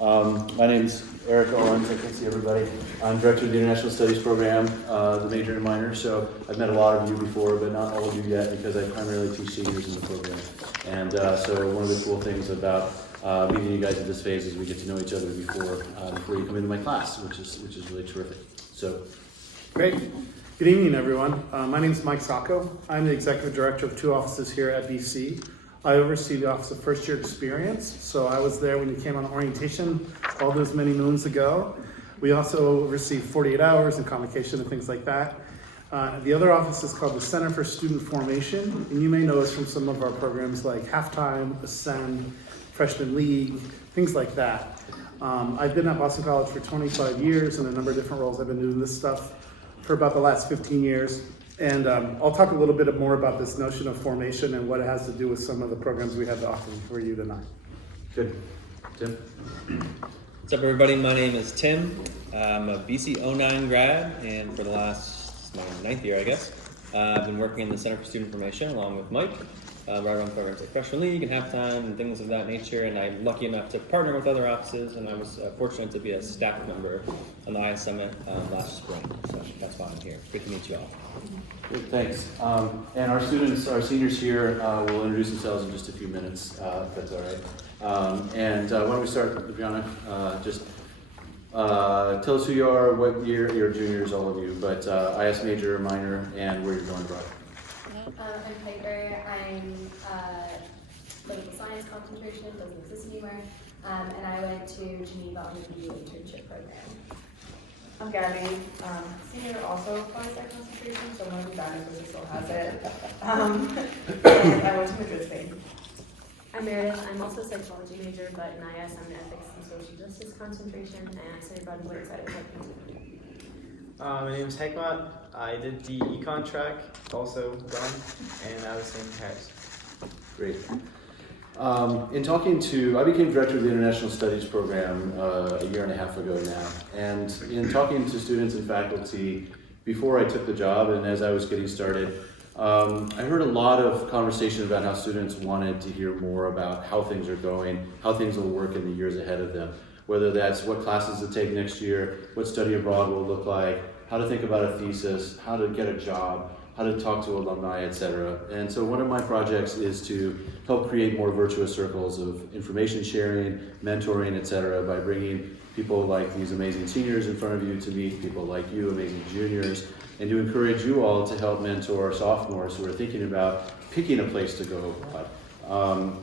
My name's Eric Owens. I can see everybody. I'm director of the International Studies program, the major and minor. So I've met a lot of you before, but not all of you yet because I primarily teach seniors in the program. And so one of the cool things about meeting you guys at this phase is we get to know each other before you come into my class, which is really terrific. So, great. Good evening, everyone. My name is Mike Sacco. I'm the executive director of 2 offices here at BC. I oversee the Office of First Year Experience, so I was there when you came on orientation all those many moons ago. We also receive 48 hours and convocation and things like that. The other office is called the Center for Student Formation, and you may know us from some of our programs like Halftime, Ascend, Freshman League, things like that. I've been at Boston College for 25 years in a number of different roles. I've been doing this stuff for about the last 15 years. And I'll talk a little bit more about this notion of formation and what it has to do with some of the programs we have to offer for you tonight. good. Tim? What's up, everybody? My name is Tim. I'm a BC 09 grad, and for the last, my 9th year, I guess, I've been working in the Center for Student Information along with Mike. I run programs like Freshman League and Halftime and things of that nature, and I'm lucky enough to partner with other offices, and I was fortunate to be a staff member on the IS Summit last spring, so that's why I'm here. It's great to meet you all. Good, thanks. And our seniors here will introduce themselves in just a few minutes, if that's all right. And why don't we start, Brianna? Just tell us who you are, what year, you're juniors, all of you, but IS major, minor, and where you're going abroad. I'm Piper. I'm political science concentration, doesn't exist anywhere, and I went to Geneva on the BU internship program. I'm Gabby, senior also applies that concentration, so one of the bad because it still has it. And I went to Madrid, Spain. I'm Meredith. I'm also a psychology major, but in IS I'm an ethics and social justice concentration, and I studied abroad in outside of My name is Hekmat. I did the econ track, also done, and I was in Paris. Great. I became director of the International Studies program a year and a half ago now. And in talking to students and faculty before I took the job and as I was getting started, I heard a lot of conversation about how students wanted to hear more about how things are going, how things will work in the years ahead of them. Whether that's what classes to take next year, what study abroad will look like, how to think about a thesis, how to get a job, how to talk to alumni, etc. And so one of my projects is to help create more virtuous circles of information sharing, mentoring, etc. by bringing people like these amazing seniors in front of you to meet people like you, amazing juniors, and to encourage you all to help mentor sophomores who are thinking about picking a place to go abroad.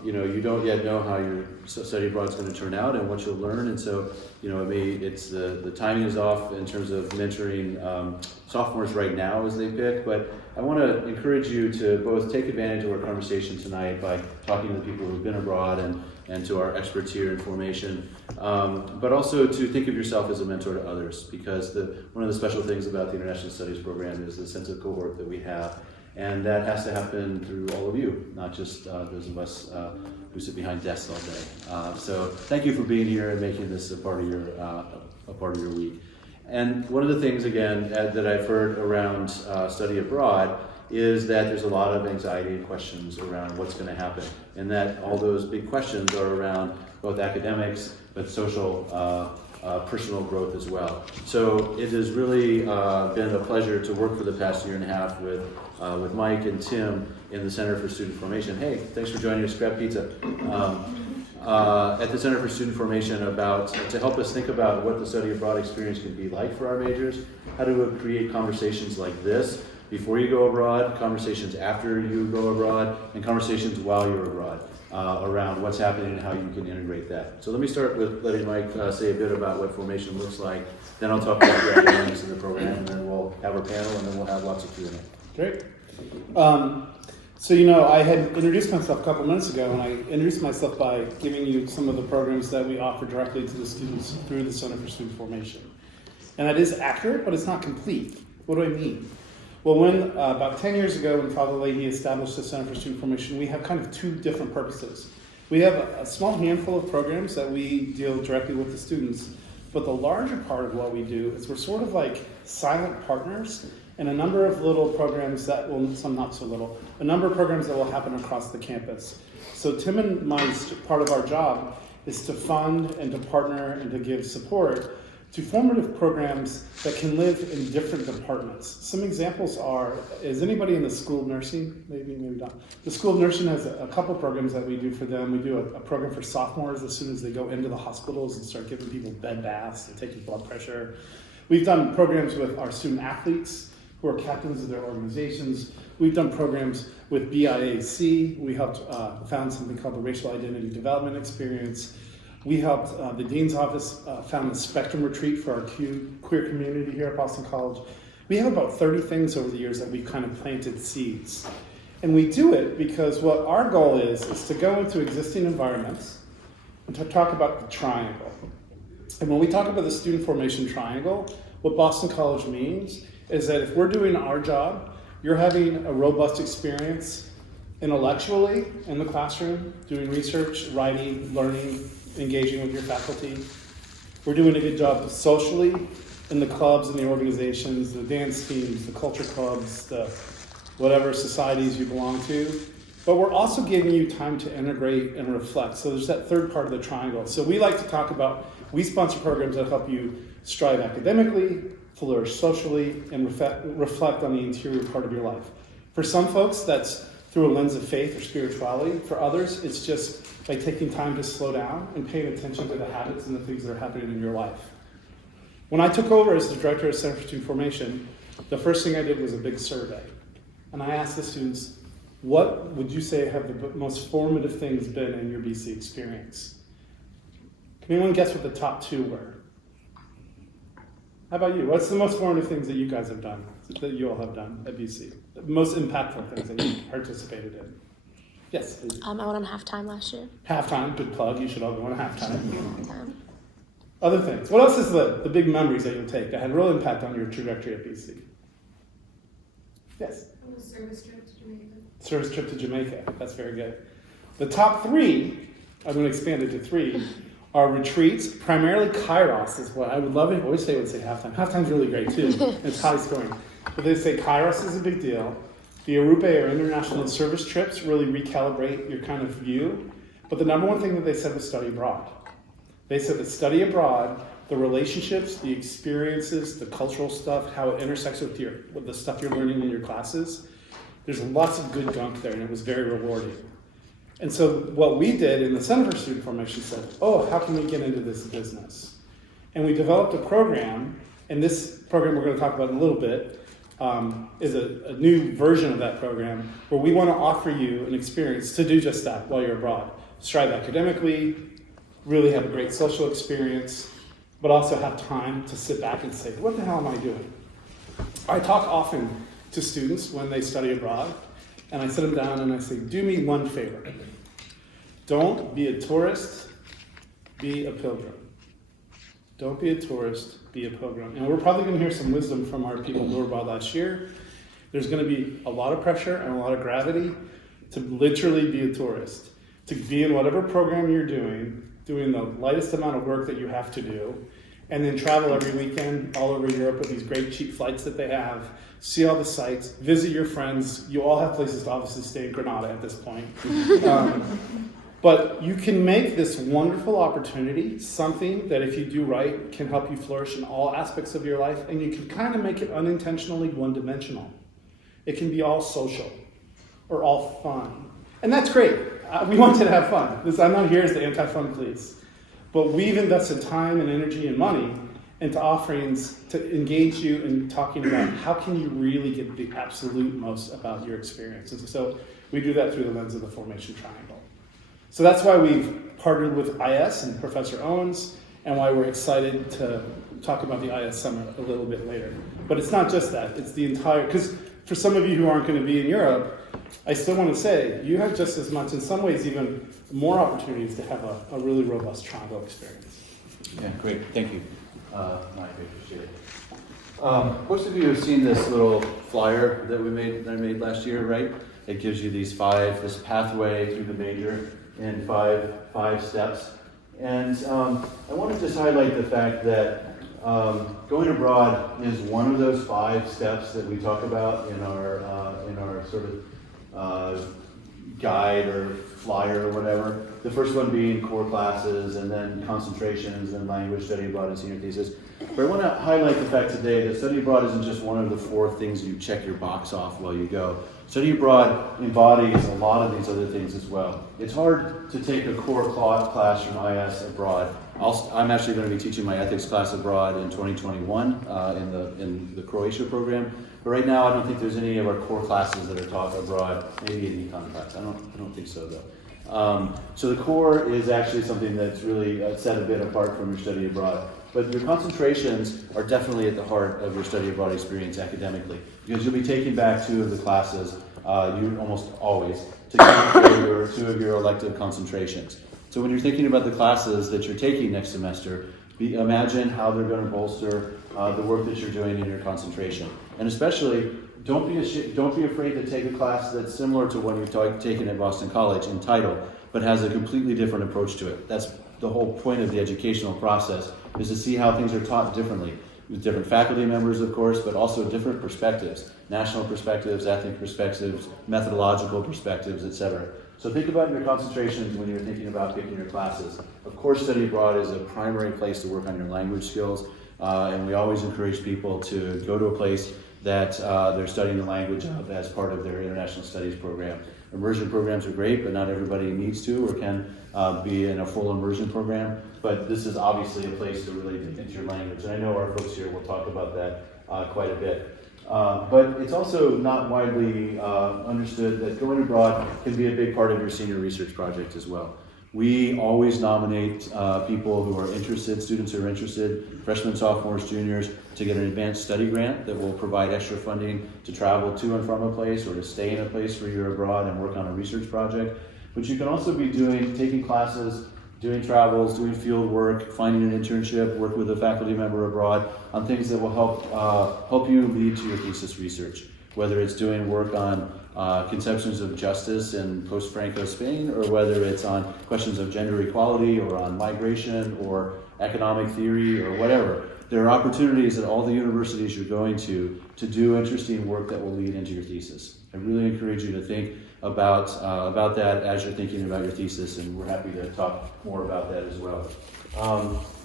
You don't yet know how your study abroad is going to turn out and what you'll learn, and so it's the timing is off in terms of mentoring sophomores right now as they pick. But I want to encourage you to both take advantage of our conversation tonight by talking to people who've been abroad and to our experts here in formation, but also to think of yourself as a mentor to others, because one of the special things about the International Studies program is the sense of cohort that we have. And that has to happen through all of you, not just those of us who sit behind desks all day. So thank you for being here and making this a part of your week. And one of the things, again, that I've heard around study abroad is that there's a lot of anxiety and questions around what's going to happen, and that all those big questions are around both academics, but social, personal growth as well. So it has really been a pleasure to work for the past year and a half with Mike and Tim in the Center for Student Formation. Hey, thanks for joining us, Scrap Pizza. At the Center for Student Formation to help us think about what the study abroad experience can be like for our majors, how to create conversations like this before you go abroad, conversations after you go abroad, and conversations while you're abroad around what's happening and how you can integrate that. So let me start with letting Mike say a bit about what formation looks like. Then I'll talk about the academics in the program, and then we'll have our panel, and then we'll have lots of Q&A. Great. I had introduced myself a couple minutes ago, and I introduced myself by giving you some of the programs that we offer directly to the students through the Center for Student Formation. And that is accurate, but it's not complete. What do I mean? Well, when about 10 years ago, when Father Leahy established the Center for Student Formation, we have kind of 2 different purposes. We have a small handful of programs that we deal directly with the students, but the larger part of what we do is we're sort of like silent partners and a number of little programs some not so little, a number of programs that will happen across the campus. So Tim and my part of our job is to fund and to partner and to give support to formative programs that can live in different departments. Some examples are, is anybody in the School of Nursing? Maybe not. The School of Nursing has a couple programs that we do for them. We do a program for sophomores as soon as they go into the hospitals and start giving people bed baths and taking blood pressure. We've done programs with our student athletes who are captains of their organizations. We've done programs with BIAC. We helped found something called the Racial Identity Development Experience. We helped, the Dean's Office found the Spectrum Retreat for our queer community here at Boston College. We have about 30 things over the years that we've kind of planted seeds. And we do it because what our goal is to go into existing environments and to talk about the triangle. And when we talk about the student formation triangle, what Boston College means is that if we're doing our job, you're having a robust experience intellectually in the classroom, doing research, writing, learning, engaging with your faculty. We're doing a good job socially in the clubs and the organizations, the dance teams, the culture clubs, the whatever societies you belong to. But we're also giving you time to integrate and reflect. So there's that third part of the triangle. So we like to talk about, we sponsor programs that help you strive academically, flourish socially, and reflect on the interior part of your life. For some folks, that's through a lens of faith or spirituality. For others, it's just by taking time to slow down and paying attention to the habits and the things that are happening in your life. When I took over as the director of Center for Student Formation, the first thing I did was a big survey. And I asked the students, what would you say have the most formative things been in your BC experience? Can anyone guess what the top two were? How about you? What's the most formative things that you guys have done, that you all have done at BC? The most impactful things that you participated in? Yes, please. I went on halftime last year. Halftime, good plug. You should all go on halftime. Um, Other things. What else is the big memories that you'll take that had real impact on your trajectory at BC? Yes? Service trip to Jamaica. Service trip to Jamaica. That's very good. The top three, I'm going to expand it to three, are retreats. Primarily Kairos is what I would love it. Always say would say halftime. Halftime's really great too. It's high scoring. But they say Kairos is a big deal. The Arupe or international service trips really recalibrate your kind of view. But the number one thing that they said was study abroad. They said that study abroad, the relationships, the experiences, the cultural stuff, how it intersects with the stuff you're learning in your classes, there's lots of good gunk there, and it was very rewarding. And so what we did in the Center for Student Formation said, oh, how can we get into this business? And we developed a program, and this program we're going to talk about in a little bit, is a new version of that program where we want to offer you an experience to do just that while you're abroad. Strive academically, really have a great social experience, but also have time to sit back and say, what the hell am I doing? I talk often to students when they study abroad, and I sit them down and I say, do me one favor. Don't be a tourist, be a pilgrim. Don't be a tourist, be a pilgrim. And we're probably going to hear some wisdom from our people who were abroad last year. There's going to be a lot of pressure and a lot of gravity to literally be a tourist, to be in whatever program you're doing the lightest amount of work that you have to do, and then travel every weekend all over Europe with these great cheap flights that they have, see all the sights, visit your friends. You all have places to obviously stay in Granada at this point. But you can make this wonderful opportunity something that if you do right can help you flourish in all aspects of your life, and you can kind of make it unintentionally one-dimensional. It can be all social or all fun. And that's great. We want you to have fun. I'm not here as the anti-fun police. But we've invested time and energy and money into offerings to engage you in talking about how can you really get the absolute most about your experiences. So we do that through the lens of the formation triangle. So that's why we've partnered with IS and Professor Owens, and why we're excited to talk about the IS Summit a little bit later. But it's not just that, it's the entire, because for some of you who aren't going to be in Europe, I still want to say, you have just as much, in some ways even more opportunities to have a really robust triangle experience. Yeah, great, thank you. Mike, I appreciate it. Most of you have seen this little flyer that I made last year, right? It gives you this pathway through the major in five steps. And I want to just highlight the fact that going abroad is one of those 5 steps that we talk about in our sort of guide or flyer or whatever. the first one being core classes, and then concentrations, and language, study abroad, and senior thesis. But I want to highlight the fact today that study abroad isn't just one of the 4 things you check your box off while you go. Study abroad embodies a lot of these other things as well. It's hard to take a core class from IS abroad. I'm actually going to be teaching my ethics class abroad in 2021 in the Croatia program. But right now, I don't think there's any of our core classes that are taught abroad. Maybe an econ class. I don't think so though. So the core is actually something that's really set a bit apart from your study abroad. But your concentrations are definitely at the heart of your study abroad experience academically, because you'll be taking back 2 of the classes, you almost always, to count for 2 of your elective concentrations. So when you're thinking about the classes that you're taking next semester, imagine how they're going to bolster the work that you're doing in your concentration. And especially, don't be afraid to take a class that's similar to one you've taken at Boston College in title, but has a completely different approach to it. That's the whole point of the educational process, is to see how things are taught differently, with different faculty members, of course, but also different perspectives, national perspectives, ethnic perspectives, methodological perspectives, etc. So think about your concentrations when you're thinking about picking your classes. Of course, study abroad is a primary place to work on your language skills, and we always encourage people to go to a place that they're studying the language of as part of their international studies program. Immersion programs are great, but not everybody needs to or can be in a full immersion program. But this is obviously a place to really dig into your language. And I know our folks here will talk about that quite a bit. But it's also not widely understood that going abroad can be a big part of your senior research project as well. We always nominate people who are interested, students who are interested, freshmen, sophomores, juniors, to get an advanced study grant that will provide extra funding to travel to and from a place or to stay in a place where you're abroad and work on a research project. But you can also be taking classes, doing travels, doing field work, finding an internship, work with a faculty member abroad on things that will help you lead to your thesis research. Whether it's doing work on conceptions of justice in post-Franco Spain, or whether it's on questions of gender equality, or on migration, or economic theory, or whatever. There are opportunities at all the universities you're going to do interesting work that will lead into your thesis. I really encourage you to think about that as you're thinking about your thesis, and we're happy to talk more about that as well.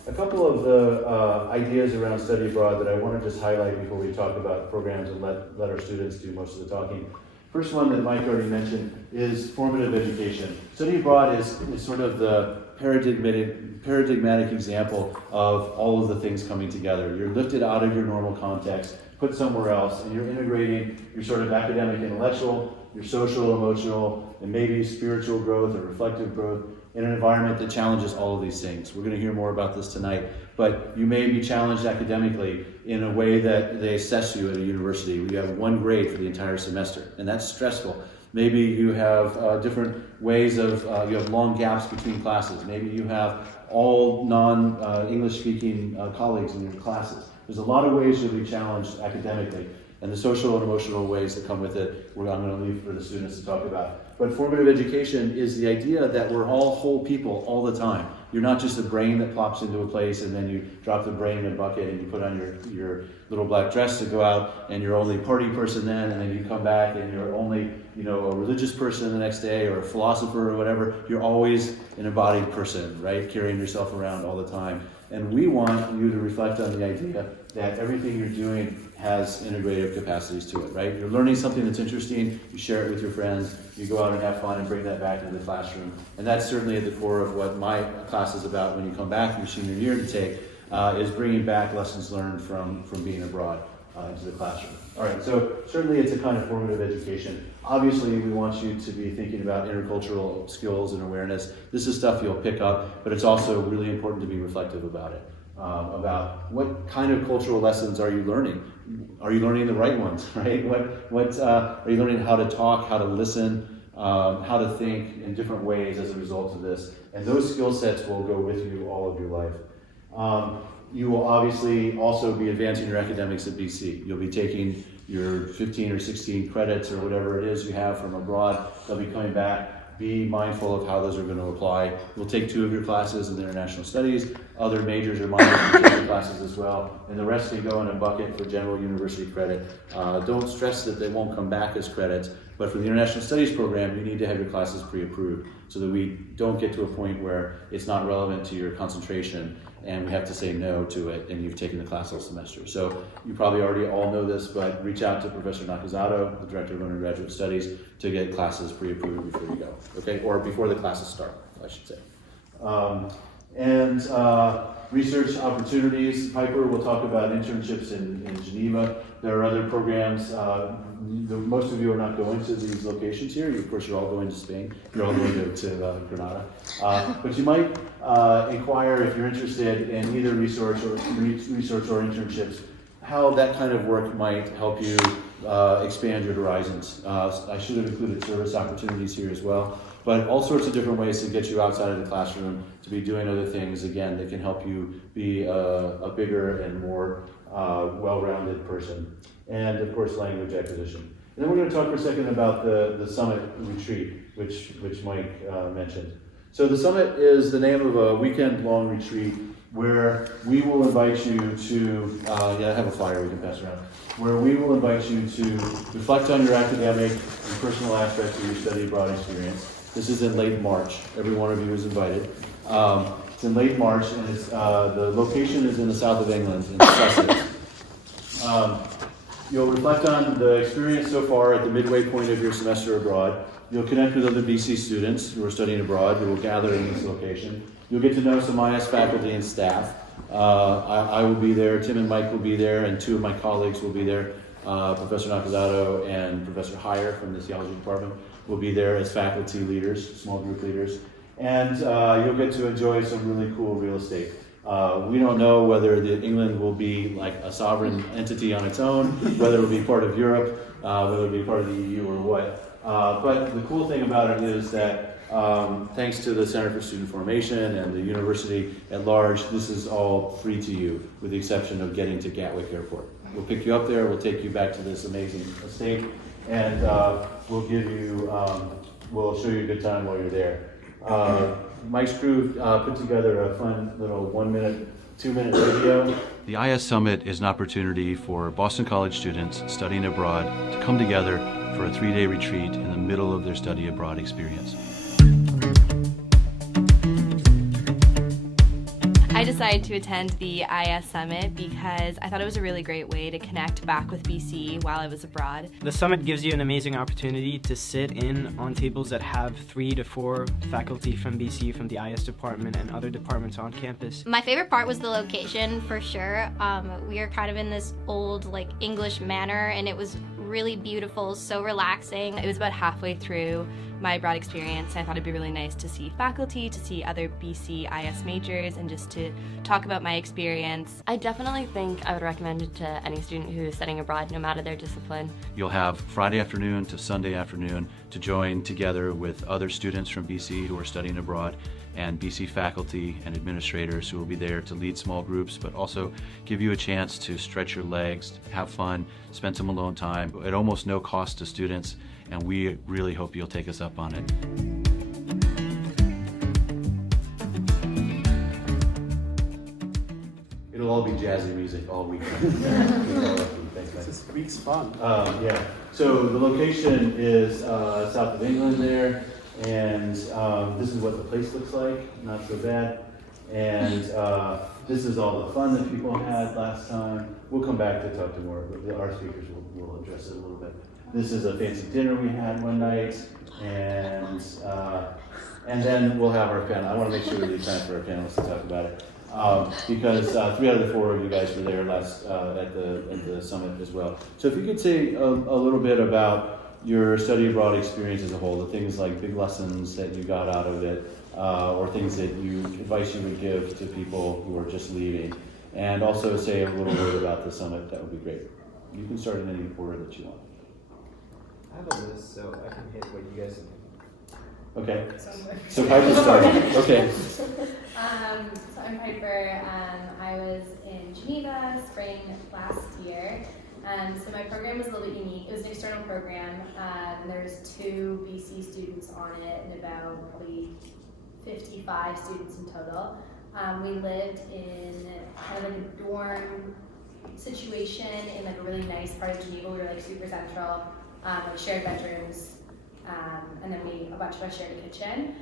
A couple of the ideas around study abroad that I want to just highlight before we talk about programs and let our students do most of the talking. First one that Mike already mentioned is formative education. Study abroad is sort of the paradigmatic example of all of the things coming together. You're lifted out of your normal context, put somewhere else, and you're integrating your sort of academic intellectual, your social, emotional, and maybe spiritual growth or reflective growth in an environment that challenges all of these things. We're going to hear more about this tonight, but you may be challenged academically in a way that they assess you at a university where you have 1 grade for the entire semester, and that's stressful. Maybe you have different ways of, you have long gaps between classes. Maybe you have all non-English speaking colleagues in your classes. There's a lot of ways you'll be challenged academically, and the social and emotional ways that come with it, I'm going to leave for the students to talk about. But formative education is the idea that we're all whole people all the time. You're not just a brain that plops into a place and then you drop the brain in a bucket and you put on your little black dress to go out and you're only party person then, and then you come back and you're only a religious person the next day or a philosopher or whatever. You're always an embodied person, right? Carrying yourself around all the time. And we want you to reflect on the idea that everything you're doing has integrative capacities to it, right? You're learning something that's interesting, you share it with your friends, you go out and have fun and bring that back into the classroom. And that's certainly at the core of what my class is about when you come back your senior year to take, is bringing back lessons learned from being abroad into the classroom. All right, so certainly it's a kind of formative education. Obviously, we want you to be thinking about intercultural skills and awareness. This is stuff you'll pick up, but it's also really important to be reflective about it. About what kind of cultural lessons are you learning? Are you learning the right ones, right? What are you learning how to talk, how to listen, how to think in different ways as a result of this? And those skill sets will go with you all of your life. You will obviously also be advancing your academics at BC. You'll be taking your 15 or 16 credits or whatever it is you have from abroad. They'll be coming back. Be mindful of how those are going to apply. We'll take 2 of your classes in international studies. Other majors or minors will take your classes as well. And the rest can go in a bucket for general university credit. Don't stress that they won't come back as credits, But for the International Studies program, you need to have your classes pre-approved so that we don't get to a point where it's not relevant to your concentration and we have to say no to it and you've taken the class all semester. So you probably already all know this, but reach out to Professor Nakazato, the Director of Undergraduate Studies, to get classes pre-approved before you go, okay? Or before the classes start, I should say. Research opportunities. Piper will talk about internships in Geneva. There are other programs. Most of you are not going to these locations here. Of course, you're all going to Spain. You're all going to Granada. But you might inquire if you're interested in either research or internships, how that kind of work might help you expand your horizons. I should have included service opportunities here as well. But all sorts of different ways to get you outside of the classroom to be doing other things, again, that can help you be a bigger and more well-rounded person. And of course, language acquisition. And then we're going to talk for a second about the summit retreat, which Mike mentioned. So the summit is the name of a weekend-long retreat where we will invite you to, I have a flyer we can pass around, where we will invite you to reflect on your academic and personal aspects of your study abroad experience. This is in late March. Every one of you is invited. It's in late March, and it's, the location is in the south of England, in Sussex. You'll reflect on the experience so far at the midway point of your semester abroad. You'll connect with other BC students who are studying abroad who will gather in this location. You'll get to know some IS faculty and staff. I will be there, Tim and Mike will be there, and two of my colleagues will be there. Professor Nakazato and Professor Heyer from the theology department will be there as faculty leaders, small group leaders. And you'll get to enjoy some really cool real estate. We don't know whether England will be like a sovereign entity on its own, whether it will be part of Europe, whether it will be part of the EU or what. But the cool thing about it is that thanks to the Center for Student Formation and the university at large, this is all free to you, with the exception of getting to Gatwick Airport. We'll pick you up there, we'll take you back to this amazing estate, and we'll give you, we'll show you a good time while you're there. Mike's crew put together a fun little 1-minute, 2-minute video. The IS Summit is an opportunity for Boston College students studying abroad to come together for a 3-day retreat in the middle of their study abroad experience. I decided to attend the IS Summit because I thought it was a really great way to connect back with BC while I was abroad. The summit gives you an amazing opportunity to sit in on tables that have 3 to 4 faculty from BC, from the IS department and other departments on campus. My favorite part was the location, for sure. We are kind of in this old, English manor, and it was really beautiful, so relaxing. It was about halfway through my abroad experience. I thought it'd be really nice to see faculty, to see other BC IS majors, and just to talk about my experience. I definitely think I would recommend it to any student who is studying abroad, no matter their discipline. You'll have Friday afternoon to Sunday afternoon to join together with other students from BC who are studying abroad, and BC faculty and administrators who will be there to lead small groups, but also give you a chance to stretch your legs, have fun, spend some alone time at almost no cost to students, and we really hope you'll take us up on it. It'll all be jazzy music all weekend. This week's fun. Yeah, so the location is south of England there, and this is what the place looks like, not so bad. And this is all the fun that people had last time. We'll come back to talk to more, but our speakers will address it a little bit. This is a fancy dinner we had one night, and then we'll have our panel. I want to make sure we leave time for our panelists to talk about it. Because 3 out of the 4 of you guys were there last at the summit as well. So if you could say a little bit about your study abroad experience as a whole, the things like big lessons that you got out of it, or things that advice you would give to people who are just leaving, and also say a little bit about the summit, that would be great. You can start in any order that you want. I have a list, so I can hit what you guys think. Okay. So Piper's starting. Okay. So I'm Piper. I was in Geneva spring last year. So my program was a little bit unique. It was an external program. There's 2 BC students on it and about probably 55 students in total. We lived in kind of a dorm situation in a really nice part of Geneva. We were super central. like shared bedrooms, and then a bunch of us shared a kitchen.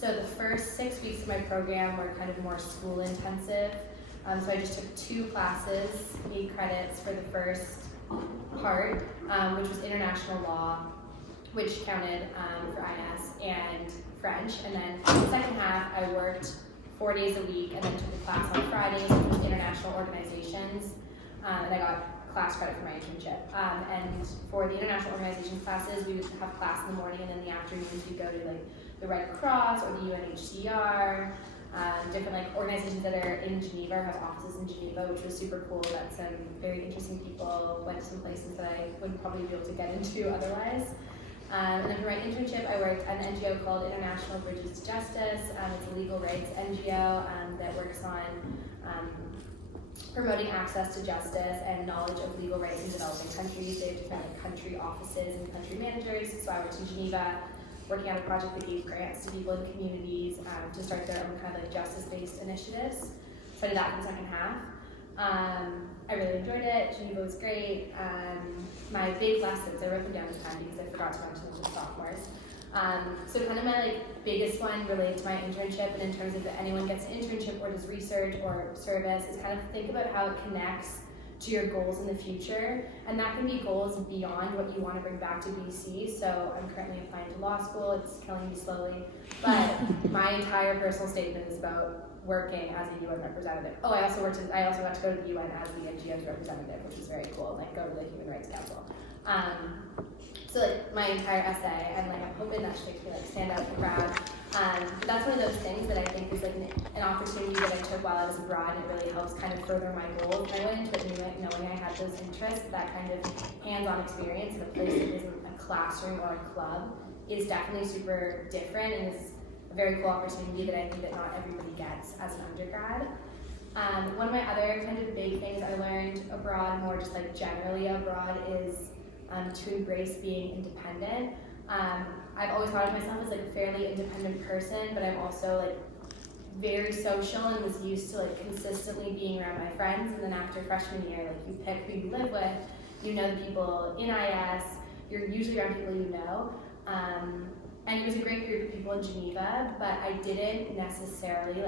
So the first 6 weeks of my program were kind of more school intensive. So I just took 2 classes, 8 credits for the first part, which was international law, which counted for IS, and French. And then the second half, I worked 4 days a week and then took a class on Fridays, which was international organizations, and I got class credit for my internship. And for the international organizations classes, we would have class in the morning, and in the afternoons we'd go to like the Red Cross or the UNHCR, different like organizations that are in Geneva or have offices in Geneva, which was super cool. That some very interesting people went to some places that I wouldn't probably be able to get into otherwise. And then for my internship, I worked at an NGO called International Bridges to Justice. It's a legal rights NGO that works on promoting access to justice and knowledge of legal rights in developing countries. They have different like, country offices and country managers. So I worked in Geneva, working on a project that gave grants to people in communities to start their own kind of like justice-based initiatives. So I did that for the second half. I really enjoyed it. Geneva was great. My big lessons, I wrote them down this time because I forgot to mention them to the sophomores. So kind of my like biggest one related to my internship, and in terms of if anyone gets an internship or does research or service, is kind of think about how it connects to your goals in the future. And that can be goals beyond what you want to bring back to BC. So I'm currently applying to law school. It's killing me slowly. But my entire personal statement is about working as a UN representative. Oh, I also got to go to the UN as the NGO's representative, which is very cool, like go to the Human Rights Council. So like my entire essay, and like I'm hoping that makes me like stand out in the crowd. But that's one of those things that I think is like an opportunity that I took while I was abroad, and it really helps kind of further my goals. I went into it knowing I had those interests. That kind of hands-on experience in a place that isn't a classroom or a club is definitely super different, and is a very cool opportunity that I think that not everybody gets as an undergrad. One of my other kind of big things I learned abroad, more just like generally abroad, is to embrace being independent. I've always thought of myself as like a fairly independent person, but I'm also like very social and was used to like consistently being around my friends. And then after freshman year, like you pick who you live with, you know the people in IS, you're usually around people you know. And it was a great group of people in Geneva, but I didn't necessarily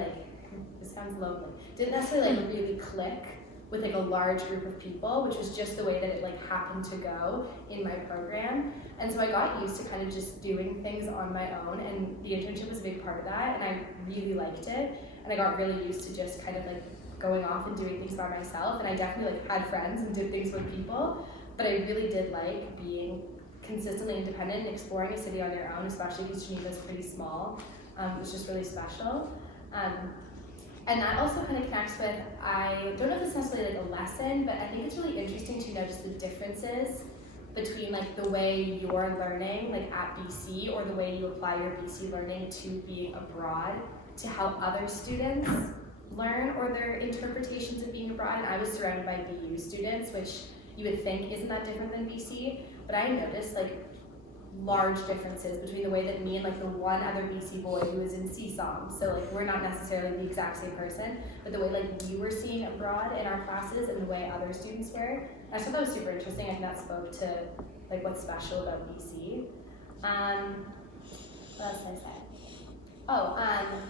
this sounds lonely, didn't necessarily like really click with like a large group of people, which was just the way that it like happened to go in my program. And so I got used to kind of just doing things on my own, and the internship was a big part of that, and I really liked it. And I got really used to just kind of like going off and doing things by myself, and I definitely like had friends and did things with people, but I really did like being consistently independent and exploring a city on your own, especially because Geneva is pretty small. It was just really special. And that also kind of connects with, I don't know if it's necessarily like a lesson, but I think it's really interesting to notice the differences between like the way you're learning like at BC, or the way you apply your BC learning to being abroad, to how other students learn or their interpretations of being abroad. And I was surrounded by BU students, which you would think isn't that different than BC, but I noticed like large differences between the way that me and like the one other BC boy who was in CSOM, so like we're not necessarily the exact same person, but the way like we were seeing abroad in our classes and the way other students were. I just thought that was super interesting. I think that spoke to like what's special about BC. What else did I say?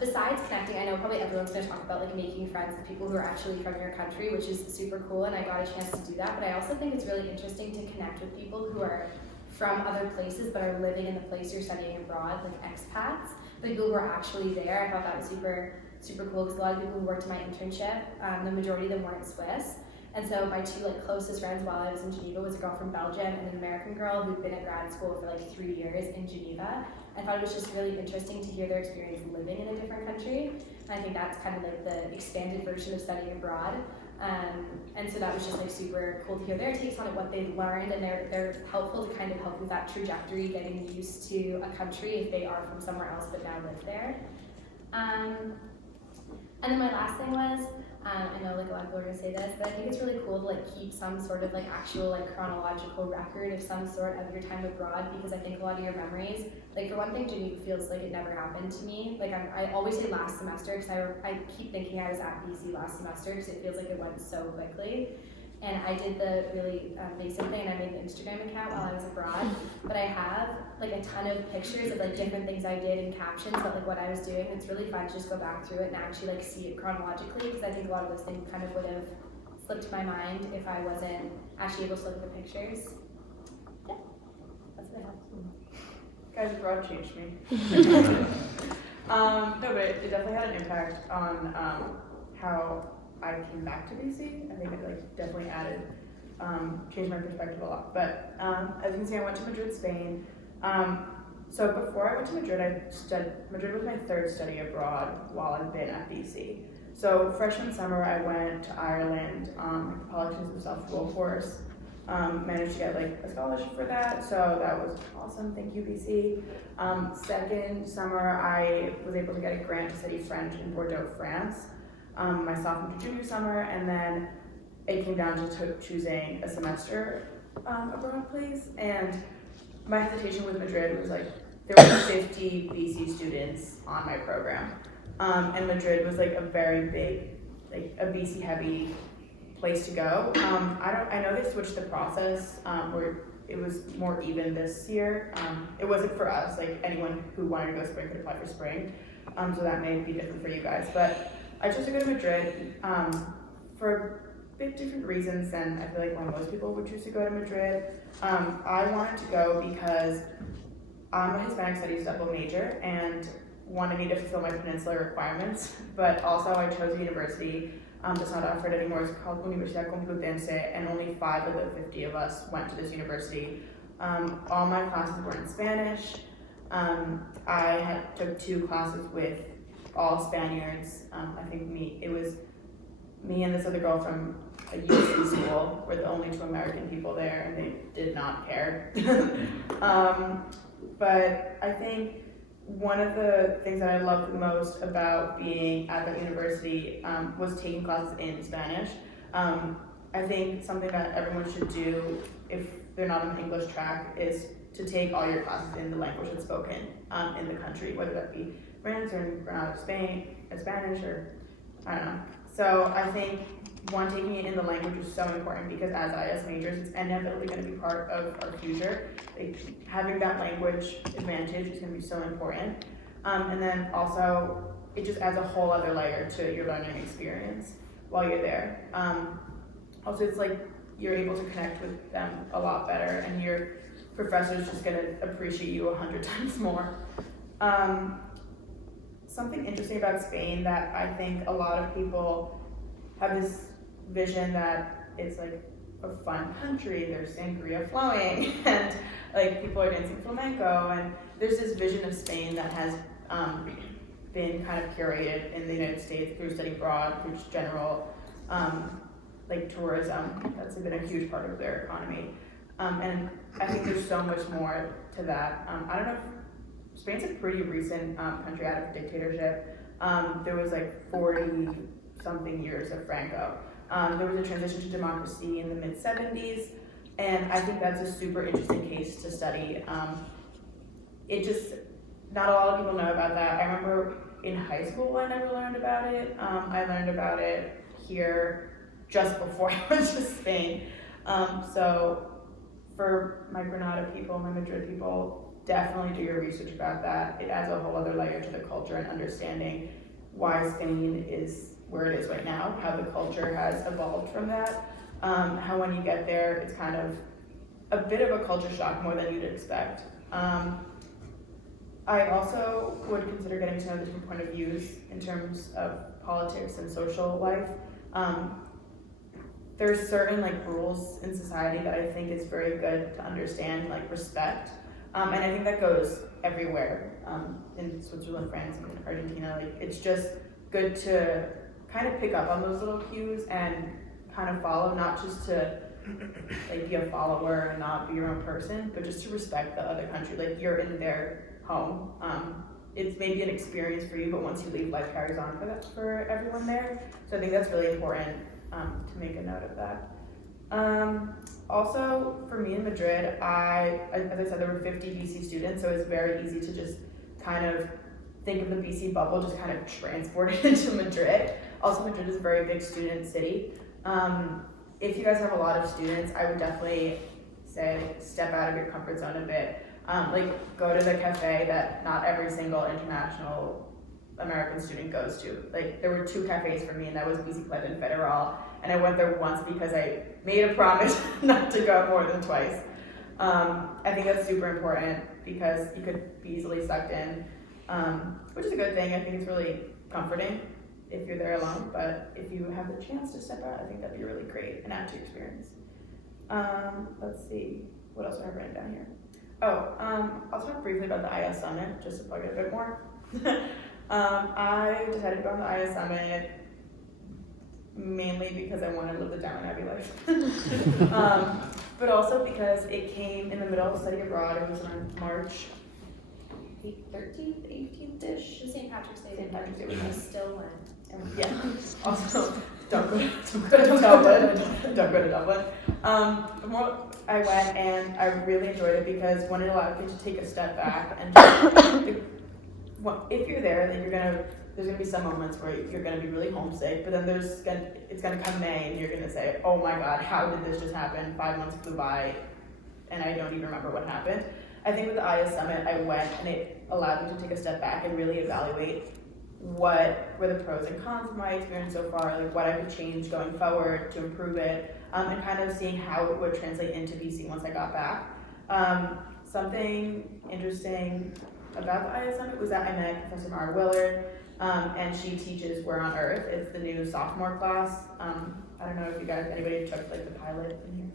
Besides connecting, I know probably everyone's going to talk about like making friends with people who are actually from your country, which is super cool, and I got a chance to do that. But I also think it's really interesting to connect with people who are from other places but are living in the place you're studying abroad, like expats, but people who are actually there. I thought that was super cool, because a lot of people who worked in my internship, the majority of them weren't Swiss. And so my two like closest friends while I was in Geneva was a girl from Belgium and an American girl who'd been at grad school for like 3 years in Geneva. I thought it was just really interesting to hear their experience living in a different country. And I think that's kind of like the expanded version of studying abroad. And so that was just like super cool to hear their takes on it, what they've learned, and they're helpful to kind of help with that trajectory, getting used to a country if they are from somewhere else but now live there. And then my last thing was, I know like a lot of people are gonna say this, but I think it's really cool to like keep some sort of like actual like chronological record of some sort of your time abroad, because I think a lot of your memories, like for one thing, Geneva feels like it never happened to me. Like I always say last semester, because I keep thinking I was at BC last semester, because it feels like it went so quickly. and I did the really basic thing, and I made an Instagram account while I was abroad. But I have like a ton of pictures of like different things I did and captions about like what I was doing. It's really fun to just go back through it and actually like see it chronologically, because I think a lot of those things kind of would have slipped my mind if I wasn't actually able to look at the pictures. Yeah, that's what I have. Guys, abroad changed me. No, but it definitely had an impact on how I came back to BC. I think it like definitely added, changed my perspective a lot. But as you can see, I went to Madrid, Spain. So before I went to Madrid, Madrid was my third study abroad while I've been at BC. So freshman summer, I went to Ireland, Politics of Self-Rule course. Managed to get like a scholarship for that, so that was awesome. Thank you, BC. Second summer, I was able to get a grant to study French in Bordeaux, France, my sophomore to junior summer, and then it came down to choosing a semester abroad place. And my hesitation with Madrid was like there were 50 BC students on my program, and Madrid was like a very big, like a BC heavy place to go. I know they switched the process where it was more even this year. It wasn't for us, like anyone who wanted to go spring could apply for spring. So that may be different for you guys. But I chose to go to Madrid for a bit different reasons than I feel like why most people would choose to go to Madrid. I wanted to go because I'm a Hispanic Studies double major and wanted me to fulfill my peninsula requirements, but also I chose a university that's not offered anymore. It's called Universidad Complutense, and only 5 of the 50 of us went to this university. All my classes were in Spanish. I took 2 classes with all Spaniards. I think it was me and this other girl from a UC school were the only 2 American people there, and they did not care. But I think one of the things that I loved the most about being at that university was taking classes in Spanish. I think something that everyone should do if they're not on the English track is to take all your classes in the language that's spoken in the country, whether that be France or Spain, Spanish, or I don't know. So I think taking it in the language is so important because as IS majors, it's inevitably going to be part of our future. Like, having that language advantage is going to be so important. And then also, it just adds a whole other layer to your learning experience while you're there. Also, it's like you're able to connect with them a lot better, and your professor's just going to appreciate you 100 times more. Something interesting about Spain that I think a lot of people have this vision that it's like a fun country, there's sangria flowing, and like people are dancing flamenco, and there's this vision of Spain that has been kind of curated in the United States through study abroad, through just general like tourism. That's been a huge part of their economy, and I think there's so much more to that. I don't know if Spain's a pretty recent country out of dictatorship. There was like 40-something years of Franco. There was a transition to democracy in the mid-70s, and I think that's a super interesting case to study. Not a lot of people know about that. I remember in high school I never learned about it. I learned about it here just before I went to Spain. So for my Granada people, my Madrid people, definitely do your research about that. It adds a whole other layer to the culture and understanding why Spain is where it is right now, how the culture has evolved from that, how when you get there, it's kind of a bit of a culture shock more than you'd expect. I also would consider getting to know the different point of views in terms of politics and social life. There's certain like rules in society that I think is very good to understand, like respect. And I think that goes everywhere in Switzerland, France, and Argentina. Like it's just good to kind of pick up on those little cues and kind of follow, not just to like be a follower and not be your own person, but just to respect the other country. Like you're in their home. It's maybe an experience for you, but once you leave, life carries on for everyone there. So I think that's really important to make a note of that. Also, for me in Madrid, as I said, there were 50 BC students, so it's very easy to just kind of think of the BC bubble, just kind of transport it into Madrid. Also, Madrid is a very big student city. if you guys have a lot of students, I would definitely say step out of your comfort zone a bit. Like go to the cafe that not every single international American student goes to. Like there were 2 cafes for me, and that was BC Pleb and Federal, and I went there once because I made a promise not to go more than twice. I think that's super important because you could be easily sucked in, which is a good thing. I think it's really comforting if you're there alone, but if you have the chance to step out, I think that'd be really great and add to your experience. Let's see, what else do I have written down here? I'll talk briefly about the IS Summit, just to plug it a bit more. I decided to go on the IS Summit mainly because I wanted to live the Downton Abbey life. But also because it came in the middle of study abroad. It was on March 13th, 18th-ish. The St. Patrick's Day. St. Patrick's Day We weekend. still went. Yeah. Also, don't go to Dublin. Don't go to Dublin. The more I went, and I really enjoyed it because one, it allowed me to take a step back and just, if you're there, then there's gonna be some moments where you're gonna be really homesick, but then it's gonna come May and you're gonna say, oh my God, how did this just happen? 5 months flew by and I don't even remember what happened. I think with the IS Summit, I went and it allowed me to take a step back and really evaluate what were the pros and cons of my experience so far, like what I could change going forward to improve it, and kind of seeing how it would translate into BC once I got back. Something interesting about the IS Summit was that I met Professor Mara Willard, and she teaches Where on Earth. It's the new sophomore class. I don't know if anybody took like the pilot in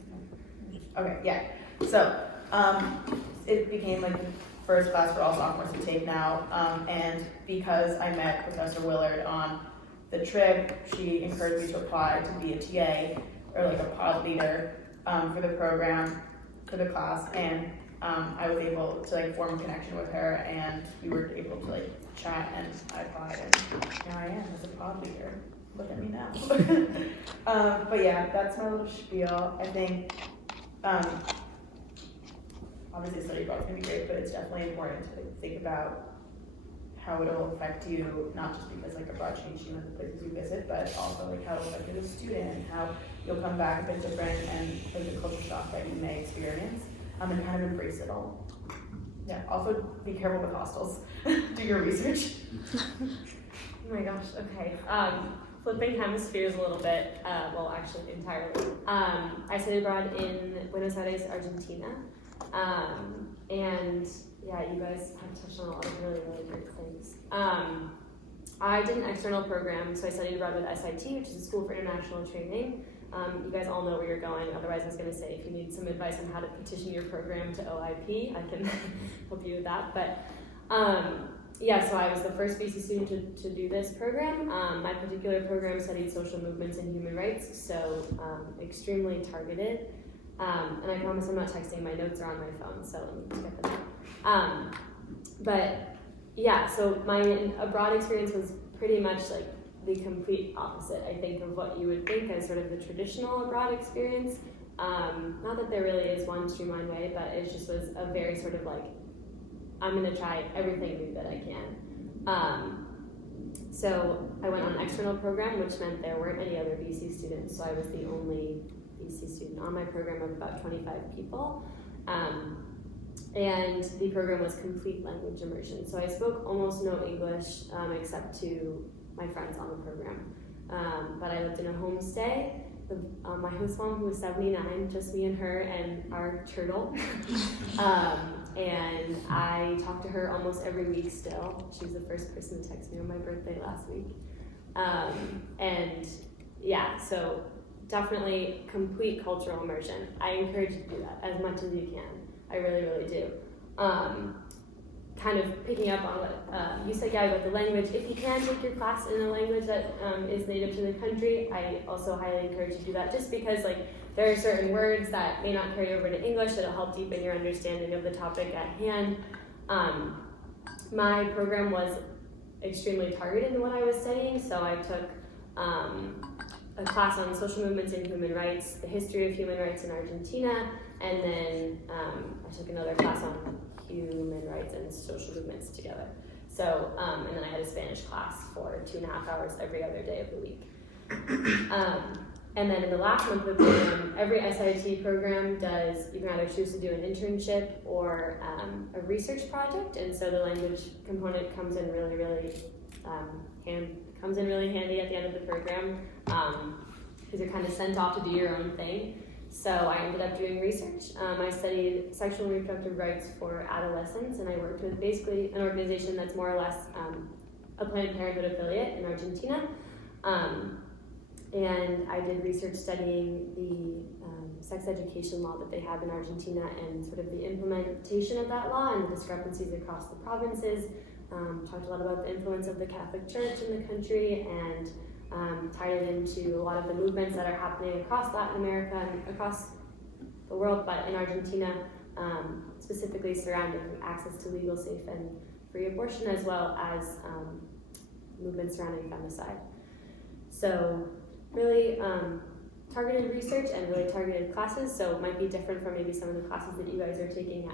here? Okay, yeah. So it became like the first class for all sophomores to take now, and because I met Professor Willard on the trip, she encouraged me to apply to be a TA or like a pod leader for the program, for the class, and I was able to like form a connection with her, and we were able to like chat, and I applied, and now I am as a pod leader. Look at me now. But yeah, that's my little spiel. I think obviously study abroad is going to be great, but it's definitely important to think about how it'll affect you, not just because like abroad changed you in the places you visit, but also like how it'll affect you as a student, how you'll come back a bit different, and like the culture shock that you may experience, and kind of embrace it all. Yeah, also be careful with hostels. Do your research. Oh my gosh, okay. Flipping hemispheres a little bit, well actually entirely. I studied abroad in Buenos Aires, Argentina. And yeah, you guys have touched on a lot of really, really great things. I did an external program, so I studied abroad with SIT, which is a school for international training. You guys all know where you're going, otherwise I was going to say if you need some advice on how to petition your program to OIP, I can help you with that. But yeah, so I was the first BC student to do this program. My particular program studied social movements and human rights, so extremely targeted. And I promise I'm not texting, my notes are on my phone, so let me just get them out. But yeah, so my abroad experience was pretty much like the complete opposite, I think, of what you would think as sort of the traditional abroad experience. Not that there really is one streamlined way, but it just was a very sort of like, I'm gonna try everything new that I can. So I went on an external program, which meant there weren't any other BC students, so I was the only BC student on my program of about 25 people. And the program was complete language immersion. So I spoke almost no English except to my friends on the program. But I lived in a homestay. My host mom, who was 79, just me and her and our turtle. And I talked to her almost every week still. She was the first person to text me on my birthday last week. And yeah, so definitely complete cultural immersion. I encourage you to do that as much as you can. I really, really do. Kind of picking up on what you said, Gabby, about the language. If you can take your class in a language that is native to the country, I also highly encourage you to do that, just because like there are certain words that may not carry over to English that'll help deepen your understanding of the topic at hand. My program was extremely targeted in what I was studying, so I took a class on social movements and human rights, the history of human rights in Argentina, and then I took another class on human rights and social movements together. So, and then I had a Spanish class for 2.5 hours every other day of the week. And then in the last month of the program, every SIT program does, you can either choose to do an internship or a research project. And so the language component comes in really handy at the end of the program, because you're kind of sent off to do your own thing. So I ended up doing research. I studied sexual and reproductive rights for adolescents, and I worked with basically an organization that's more or less a Planned Parenthood affiliate in Argentina. And I did research studying the sex education law that they have in Argentina and sort of the implementation of that law and the discrepancies across the provinces. Talked a lot about the influence of the Catholic Church in the country, and tied it into a lot of the movements that are happening across Latin America and across the world, but in Argentina, specifically surrounding access to legal, safe, and free abortion, as well as movements surrounding femicide. So really targeted research and really targeted classes, so it might be different from maybe some of the classes that you guys are taking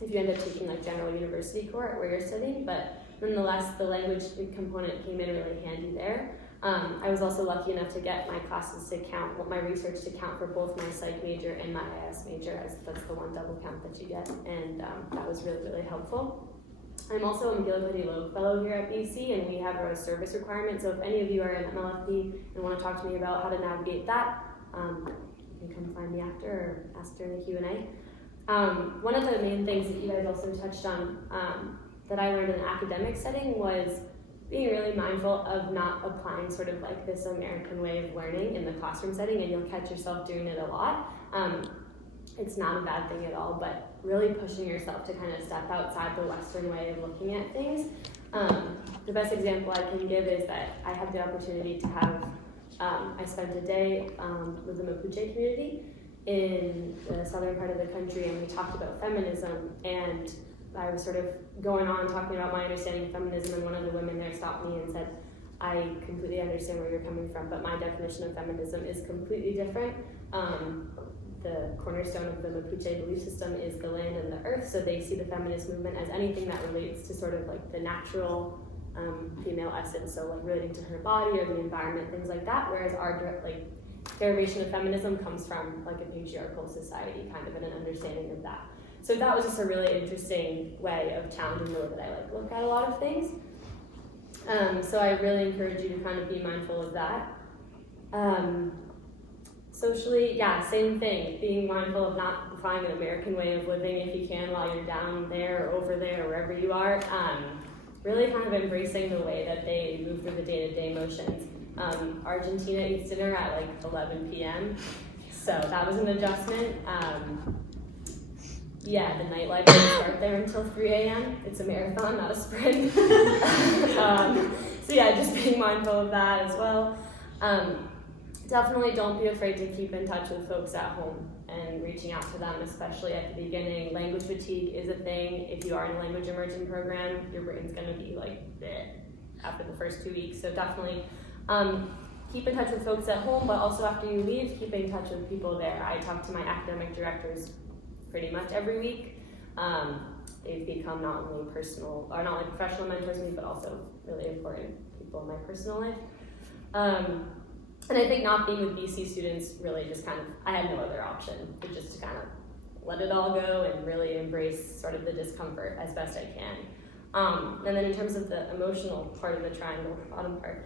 if you end up taking like general university core where you're studying, but nonetheless the language component came in really handy there. I was also lucky enough to get my classes to count, my research to count for both my psych major and my IS major, as that's the one double count that you get, and that was really helpful. I'm also a McGillicuddy Loeb Fellow here at BC, and we have a service requirement, so if any of you are in MLFP and want to talk to me about how to navigate that, you can come find me after or ask during the Q&A. One of the main things that you guys also touched on that I learned in an academic setting was being really mindful of not applying sort of like this American way of learning in the classroom setting, and you'll catch yourself doing it a lot. It's not a bad thing at all, but really pushing yourself to kind of step outside the Western way of looking at things. The best example I can give is that I had the opportunity to have, I spent a day with the Mapuche community in the southern part of the country, and we talked about feminism, and I was sort of going on talking about my understanding of feminism, and one of the women there stopped me and said, I completely understand where you're coming from, but my definition of feminism is completely different. The cornerstone of the Mapuche belief system is the land and the earth, so they see the feminist movement as anything that relates to sort of like the natural female essence, so like relating to her body or the environment, things like that, whereas our derivation of feminism comes from like a patriarchal society, kind of, and an understanding of that. So that was just a really interesting way of challenging the way that I like look at a lot of things. So I really encourage you to kind of be mindful of that. Socially, yeah, same thing. Being mindful of not applying an American way of living if you can while you're down there or over there or wherever you are. Really kind of embracing the way that they move through the day-to-day motions. Argentina eats dinner at like 11 p.m. So that was an adjustment. Yeah, the nightlife doesn't start there until 3 a.m. It's a marathon, not a sprint. So yeah, just being mindful of that as well. Definitely don't be afraid to keep in touch with folks at home and reaching out to them, especially at the beginning. Language fatigue is a thing. If you are in a language immersion program, your brain's gonna be like bleh after the first 2 weeks. So definitely keep in touch with folks at home, but also after you leave, keep in touch with people there. I talk to my academic directors pretty much every week. They've become not only professional mentors to me, but also really important people in my personal life. And I think not being with BC students really just kind of, I had no other option but just to kind of let it all go and really embrace sort of the discomfort as best I can. And then in terms of the emotional part of the triangle, bottom part,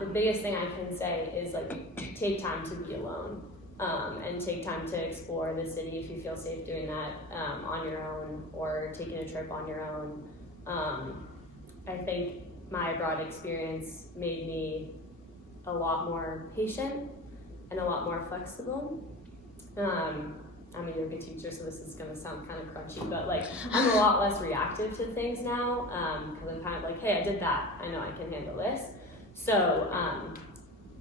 the biggest thing I can say is like take time to be alone. And take time to explore the city if you feel safe doing that on your own or taking a trip on your own. I think my abroad experience made me a lot more patient and a lot more flexible. I'm a yoga teacher, so this is gonna sound kind of crunchy, but like I'm a lot less reactive to things now because I'm kind of like, hey, I did that. I know I can handle this. So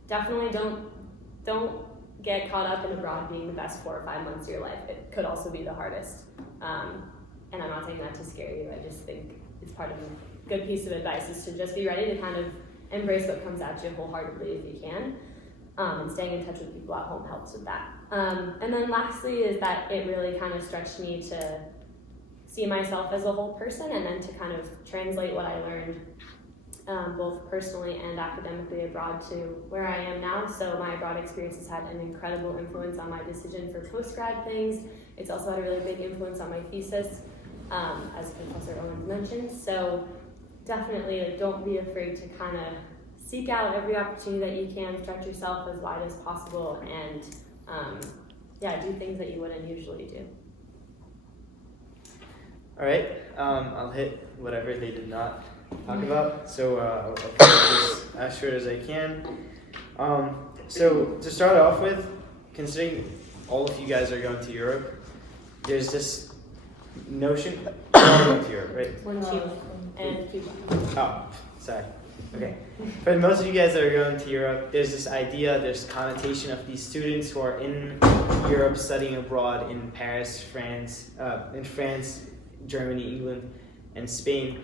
definitely don't get caught up in abroad being the best 4 or 5 months of your life. It could also be the hardest. And I'm not saying that to scare you. I just think it's part of a good piece of advice is to just be ready to kind of embrace what comes at you wholeheartedly if you can. And staying in touch with people at home helps with that. And then lastly is that it really kind of stretched me to see myself as a whole person and then to kind of translate what I learned both personally and academically abroad to where I am now. So my abroad experience has had an incredible influence on my decision for post-grad things. It's also had a really big influence on my thesis, as Professor Owens mentioned. So definitely, like, don't be afraid to kind of seek out every opportunity that you can, stretch yourself as wide as possible, and do things that you wouldn't usually do. All right, I'll hit whatever they did not talk about. So I'll keep this as short as I can. So to start off with, considering all of you guys are going to Europe, there's this notion. You're all going to Europe, right? One Chile and Cuba. Oh, sorry. Okay. For most of you guys that are going to Europe, there's this idea, there's connotation of these students who are in Europe studying abroad in Paris, France, Germany, England, and Spain.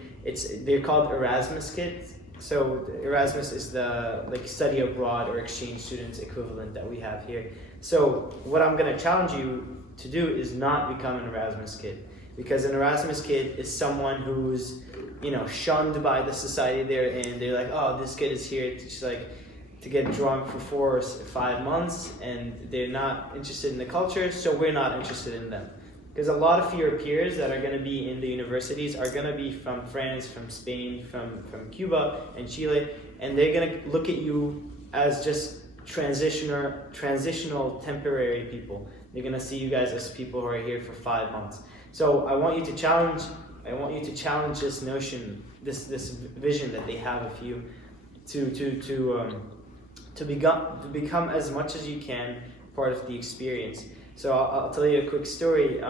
They're called Erasmus kids. So Erasmus is the study abroad or exchange students equivalent that we have here. So what I'm going to challenge you to do is not become an Erasmus kid, because an Erasmus kid is someone who's shunned by the society they're in. They're like, oh, this kid is here to just to get drunk for 4 or 5 months, and they're not interested in the culture, so we're not interested in them. Because a lot of your peers that are going to be in the universities are going to be from France, from Spain, from Cuba and Chile, and they're going to look at you as just transitional temporary people. They're going to see you guys as people who are here for 5 months. So I want you to challenge this notion, this vision that they have of you, to become as much as you can part of the experience. So I'll tell you a quick story.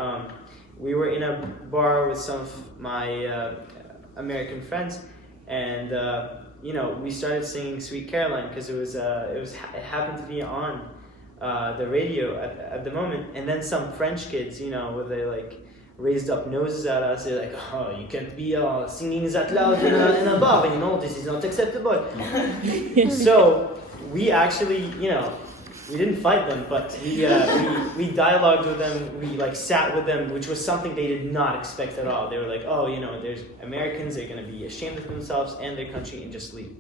We were in a bar with some of my American friends, and we started singing "Sweet Caroline" because it happened to be on the radio at the moment. And then some French kids, where they raised up noses at us. They're like, "Oh, you can't be singing that loud in a bar, this is not acceptable." So we actually, we didn't fight them, but we dialogued with them. We sat with them, which was something they did not expect at all. They were like, "Oh, there's Americans. They're going to be ashamed of themselves and their country and just leave."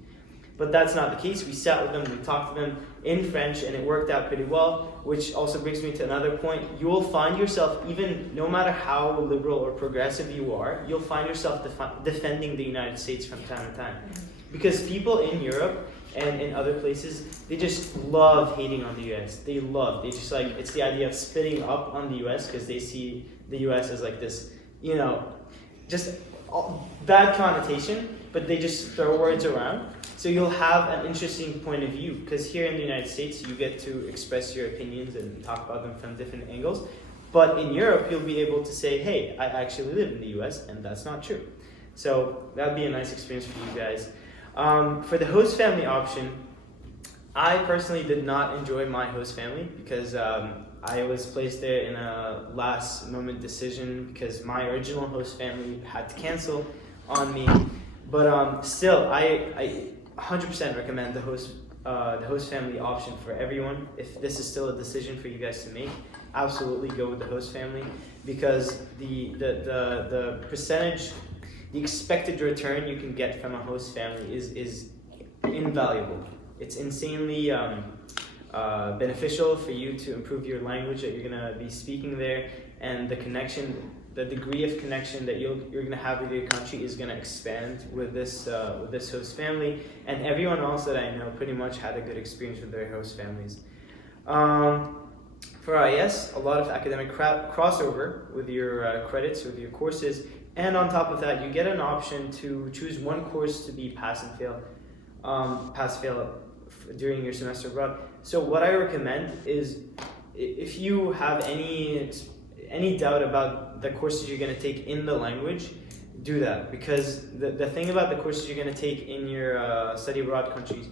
But that's not the case. We sat with them, we talked to them in French, and it worked out pretty well, which also brings me to another point. You will find yourself, even no matter how liberal or progressive you are, you'll find yourself defending the United States from time to time. Because people in Europe and in other places, they just love hating on the US. They just it's the idea of spitting up on the US because they see the US as this, just bad connotation, but they just throw words around. So you'll have an interesting point of view, because here in the United States, you get to express your opinions and talk about them from different angles. But in Europe, you'll be able to say, hey, I actually live in the US, and that's not true. So that'd be a nice experience for you guys. For the host family option, I personally did not enjoy my host family because I was placed there in a last moment decision because my original host family had to cancel on me. But still, I 100% recommend the host family option for everyone. If this is still a decision for you guys to make, absolutely go with the host family, because the percentage, the expected return you can get from a host family is invaluable. It's insanely beneficial for you to improve your language that you're gonna be speaking there, and the degree of connection that you're going to have with your country is going to expand with this host family. And everyone else that I know pretty much had a good experience with their host families. For IS, a lot of academic crossover with your credits, with your courses, and on top of that, you get an option to choose one course to be pass fail during your semester abroad. So what I recommend is, if you have any doubt about the courses you're going to take in the language, do that. Because the thing about the courses you're going to take in your study abroad countries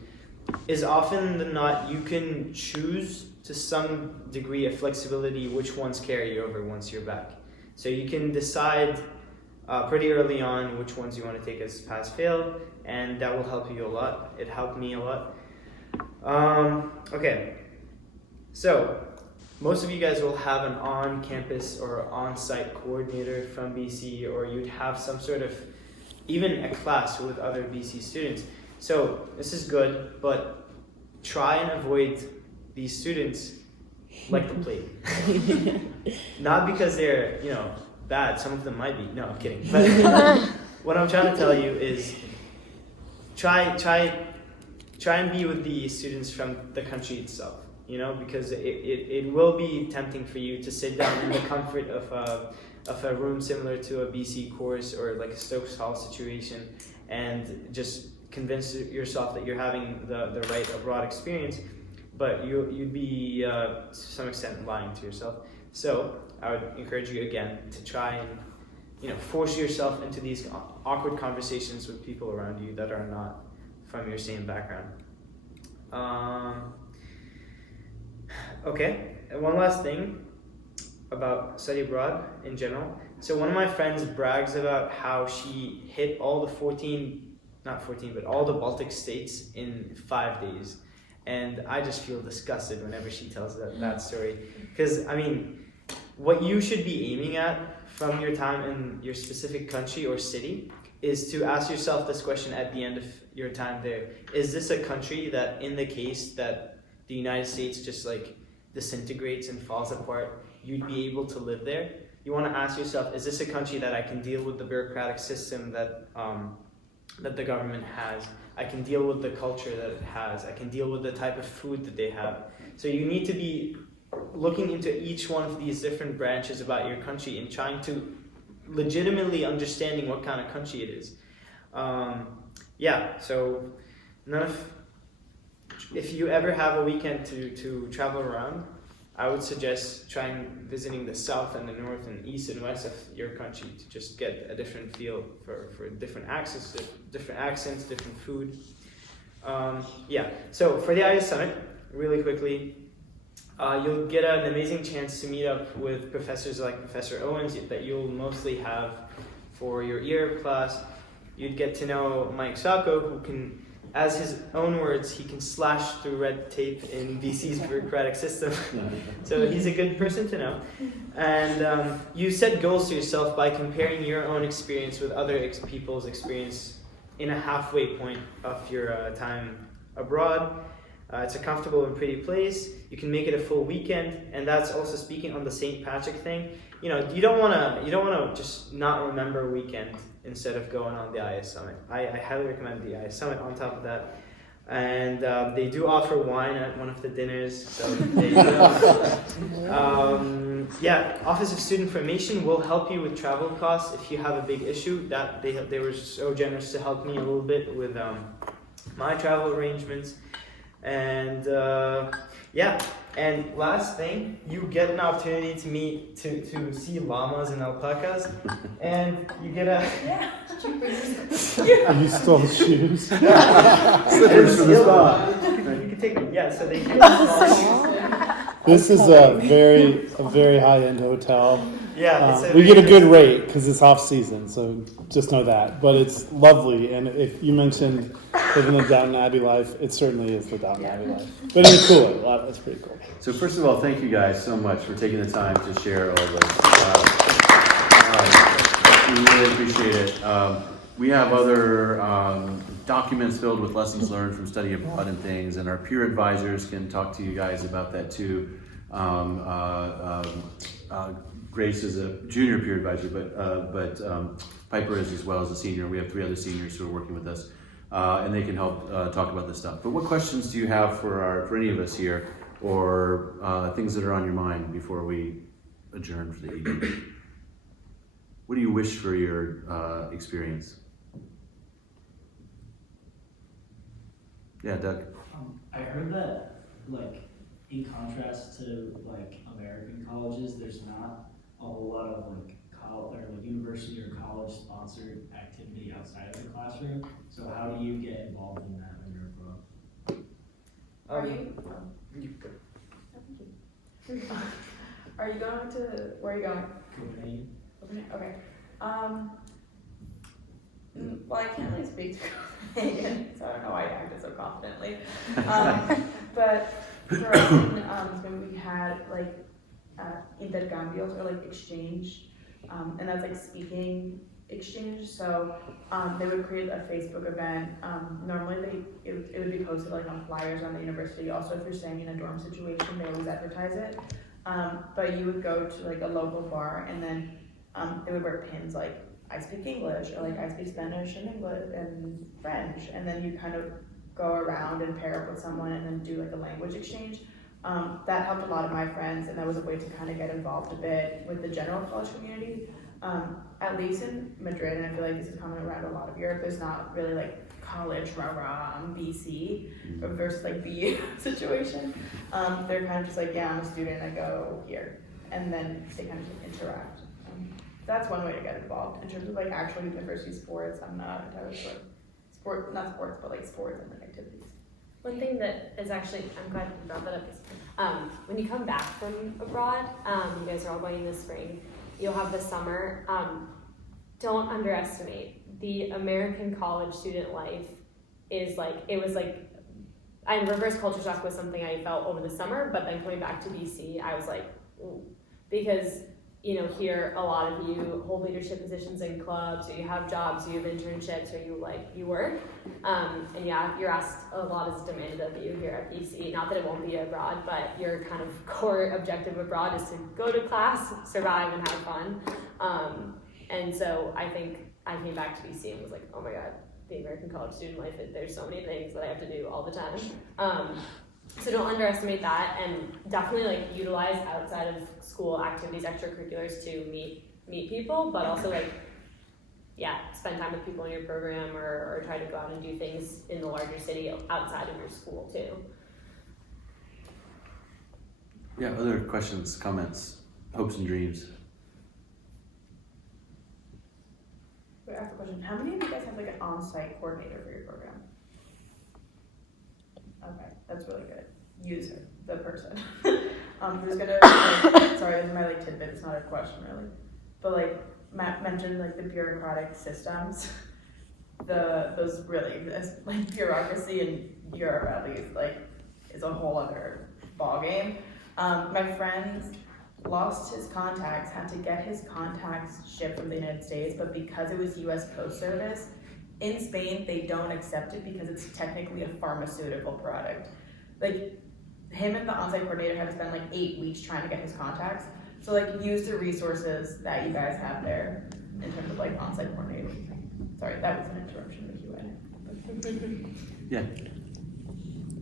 is often than not, you can choose to some degree of flexibility which ones carry over once you're back. So you can decide pretty early on which ones you want to take as pass-fail, and that will help you a lot. It helped me a lot. Okay, so most of you guys will have an on-campus or on-site coordinator from BC, or you'd have some sort of even a class with other BC students. So this is good, but try and avoid these students like the plague. Not because they're, bad. Some of them might be. No, I'm kidding. But what I'm trying to tell you is try and be with the students from the country itself, because it will be tempting for you to sit down in the comfort of a room similar to a BC course or like a Stokes Hall situation and just convince yourself that you're having the right abroad experience, but you'd be to some extent lying to yourself. So I would encourage you again to try and force yourself into these awkward conversations with people around you that are not from your same background. Okay, and one last thing about study abroad in general. So one of my friends brags about how she hit all the all the Baltic states in 5 days. And I just feel disgusted whenever she tells that story. Because, what you should be aiming at from your time in your specific country or city is to ask yourself this question at the end of your time there. Is this a country that, in the case that the United States just disintegrates and falls apart, you'd be able to live there? You want to ask yourself, is this a country that I can deal with the bureaucratic system that the government has? I can deal with the culture that it has. I can deal with the type of food that they have. So you need to be looking into each one of these different branches about your country and trying to legitimately understanding what kind of country it is. So if you ever have a weekend to travel around, I would suggest trying visiting the south and the north and east and west of your country to just get a different feel for different accents, different food. So for the IS Summit, really quickly, you'll get an amazing chance to meet up with professors like Professor Owens that you'll mostly have for your ERP class. You'd get to know Mike Sacco, who can, as his own words, he can slash through red tape in BC's bureaucratic system. So he's a good person to know. And you set goals to yourself by comparing your own experience with other people's experience in a halfway point of your time abroad. It's a comfortable and pretty place. You can make it a full weekend, and that's also speaking on the St. Patrick thing. You don't want to just not remember a weekend instead of going on the IS Summit. I highly recommend the IS Summit on top of that. And they do offer wine at one of the dinners. So they Office of Student Information will help you with travel costs if you have a big issue. That they were so generous to help me a little bit with my travel arrangements. And and last thing, you get an opportunity to see llamas and alpacas, and you get a You stole shoes. Slippers from the spa. You can take them. Yeah, so they This is a very high-end hotel. Yeah, we get a good rate because it's off season, so just know that. But it's lovely, and if you mentioned living the Downton Abbey life, it certainly is the Downton Abbey life. But it's cool. It's pretty cool. So first of all, thank you guys so much for taking the time to share all this. We really appreciate it. We have other documents filled with lessons learned from studying abroad and things, and our peer advisors can talk to you guys about that too. Grace is a junior peer advisor, but Piper is as well as a senior. We have 3 other seniors who are working with us, and they can help talk about this stuff. But what questions do you have for any of us here, or things that are on your mind before we adjourn for the evening? What do you wish for your experience? Yeah, Doug. I heard that, in contrast to American colleges, there's not a whole lot of university or college sponsored activity outside of the classroom. So how do you get involved in that when you're abroad? Are you going to, where are you going? Copenhagen. Okay. Well, I can't really speak to Copenhagen, so I don't know why I acted so confidently. But for us when we had intercambios or exchange, and that's speaking exchange. So they would create a Facebook event. Normally it would be posted like on flyers on the university. Also, if you're staying in a dorm situation, they always advertise it. But you would go to like a local bar, and then they would wear pins like I speak English, or like I speak Spanish and English and French, and then you kind of go around and pair up with someone and then do like a language exchange. That helped a lot of my friends, and that was a way to kind of get involved a bit with the general college community. At least in Madrid, and I feel like this is common around a lot of Europe, there's not really like college BC versus like BU situation. They're kind of just like, yeah, I'm a student, I go here, and then they kind of just interact. That's one way to get involved. In terms of like actual university sports, I'm not entirely sure. Not sports, but like sports and like activities. One thing that is actually, I'm glad you brought that up, is when you come back from abroad, you guys are all going this spring, you'll have the summer. Don't underestimate the American college student life. Is like, it was like, and reverse culture shock was something I felt over the summer, but then coming back to BC, I was like, ooh, because here a lot of you hold leadership positions in clubs, or you have jobs, or you have internships, or you work, and yeah, you're asked, a lot is demanded of you here at BC. Not that it won't be abroad, but your kind of core objective abroad is to go to class, survive, and have fun. And so I think I came back to BC and was like, oh my god, the American college student life, there's so many things that I have to do all the time. So don't underestimate that, and definitely like utilize outside of school activities, extracurriculars to meet people, but also like, yeah, spend time with people in your program, or try to go out and do things in the larger city outside of your school too. Yeah, other questions, comments, hopes and dreams? Wait, I have a question. How many of you guys have like an on-site coordinator for your program? Okay, that's really good. Use it, the person. Who's gonna, sorry, this is my like tidbit, it's not a question really. But like Matt mentioned, like the bureaucratic systems, those really exist. Like bureaucracy in Europe at least, like is a whole other ballgame. My friend lost his contacts, had to get his contacts shipped from the United States, but because it was US Post Service, in Spain, they don't accept it because it's technically a pharmaceutical product. Like, him and the on-site coordinator had to spend like 8 weeks trying to get his contacts. So like, use the resources that you guys have there in terms of like on-site coordinating. Sorry, that was an interruption of the Q&A. Yeah.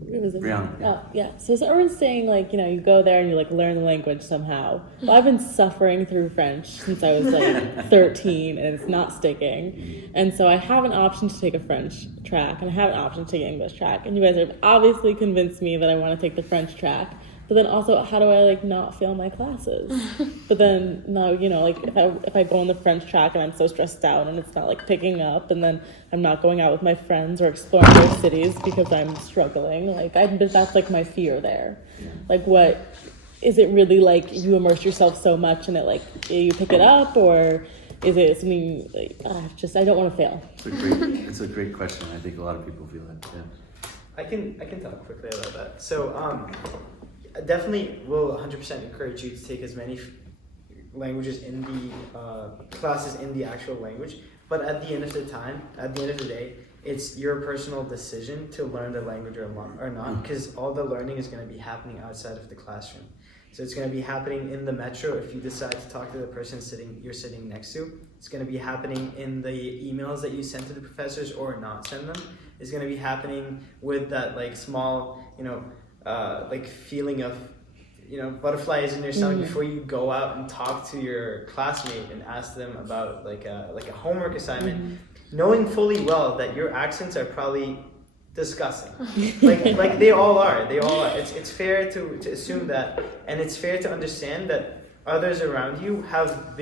It was Brianna. Oh, yeah. So everyone's saying, like, you go there and you, like, learn the language somehow. Well, I've been suffering through French since I was, like, 13, and it's not sticking. And so I have an option to take a French track, and I have an option to take an English track. And you guys have obviously convinced me that I want to take the French track. But then also, how do I, like, not fail my classes? But then, no, like, if I go on the French track and I'm so stressed out and it's not, like, picking up, and then I'm not going out with my friends or exploring those cities because I'm struggling, like, that's, like, my fear there. Like, what, is it really, like, you immerse yourself so much and it, like, you pick it up, or is it something, like, I don't want to fail? It's a great question. I think a lot of people feel that, yeah. I can talk quickly about that. So, I definitely will 100% encourage you to take as many languages in the classes in the actual language, but at the end of the day, it's your personal decision to learn the language or not, because all the learning is going to be happening outside of the classroom. So it's going to be happening in the metro if you decide to talk to the person you're sitting next to. It's going to be happening in the emails that you send to the professors or not send them. It's going to be happening with that like small, like feeling of, butterflies in your stomach before you go out and talk to your classmate and ask them about like a homework assignment, knowing fully well that your accents are probably disgusting. like they all are. It's fair to assume that, and it's fair to understand that others around you have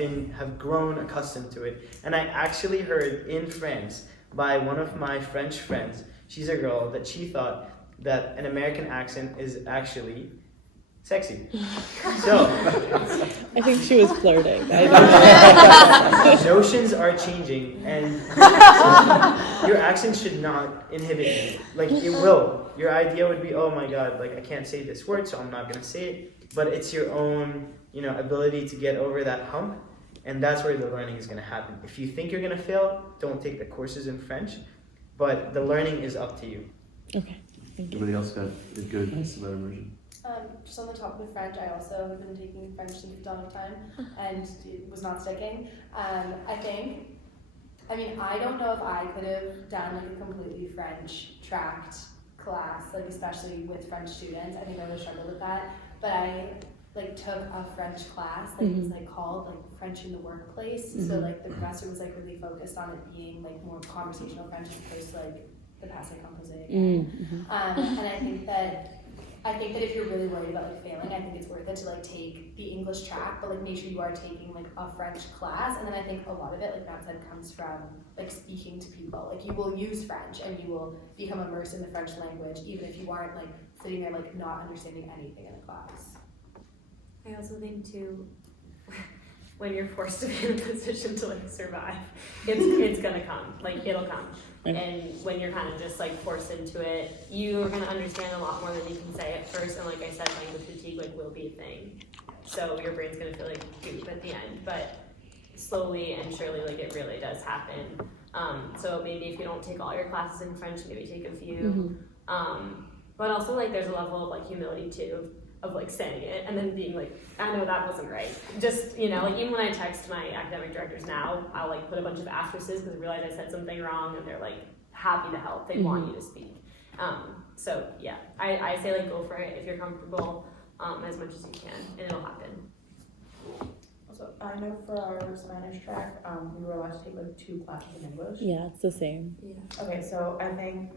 grown accustomed to it. And I actually heard in France by one of my French friends, she's a girl, that she thought that an American accent is actually sexy. So I think she was flirting. I don't know. Notions are changing, and your accent should not inhibit you. Like, it will. Your idea would be, oh my god, like, I can't say this word, so I'm not gonna say it. But it's your own, ability to get over that hump. and that's where the learning is going to happen. If you think you're going to fail, don't take the courses in French, but the learning is up to you. Okay. Thank you. Anybody else got a good better version? Just on the topic of French, I also have been taking French since the dawn of time, and it was not sticking. I don't know if I could have done like a completely French tracked class, like especially with French students. I think I would have struggled with that. But I like took a French class that was like called like French in the workplace. So like the professor was like really focused on it being like more conversational French as opposed to like the passé composé again. And I think that if you're really worried about like failing, I think it's worth it to like take the English track, but like make sure you are taking like a French class. And then I think a lot of it, like Matt said, comes from like speaking to people. Like you will use French and you will become immersed in the French language, even if you aren't like sitting there like not understanding anything in the class. I also think too, when you're forced to be in a position to like survive, it's gonna come. Like it'll come. And when you're kind of just like forced into it, you're gonna understand a lot more than you can say at first. And like I said, language fatigue like will be a thing. So your brain's gonna feel like goop at the end. But slowly and surely, like it really does happen. So maybe if you don't take all your classes in French, maybe take a few. But also like there's a level of like humility too, of like saying it and then being like, I know that wasn't right. Just, you know, like even when I text my academic directors now, I'll like put a bunch of asterisks because I realize I said something wrong and they're like happy to help. They want you to speak. So yeah, I say like go for it if you're comfortable as much as you can and it'll happen. Also, I know for our Spanish track, we were allowed to take like 2 classes in English. Yeah, it's the same. Yeah. Okay, so I think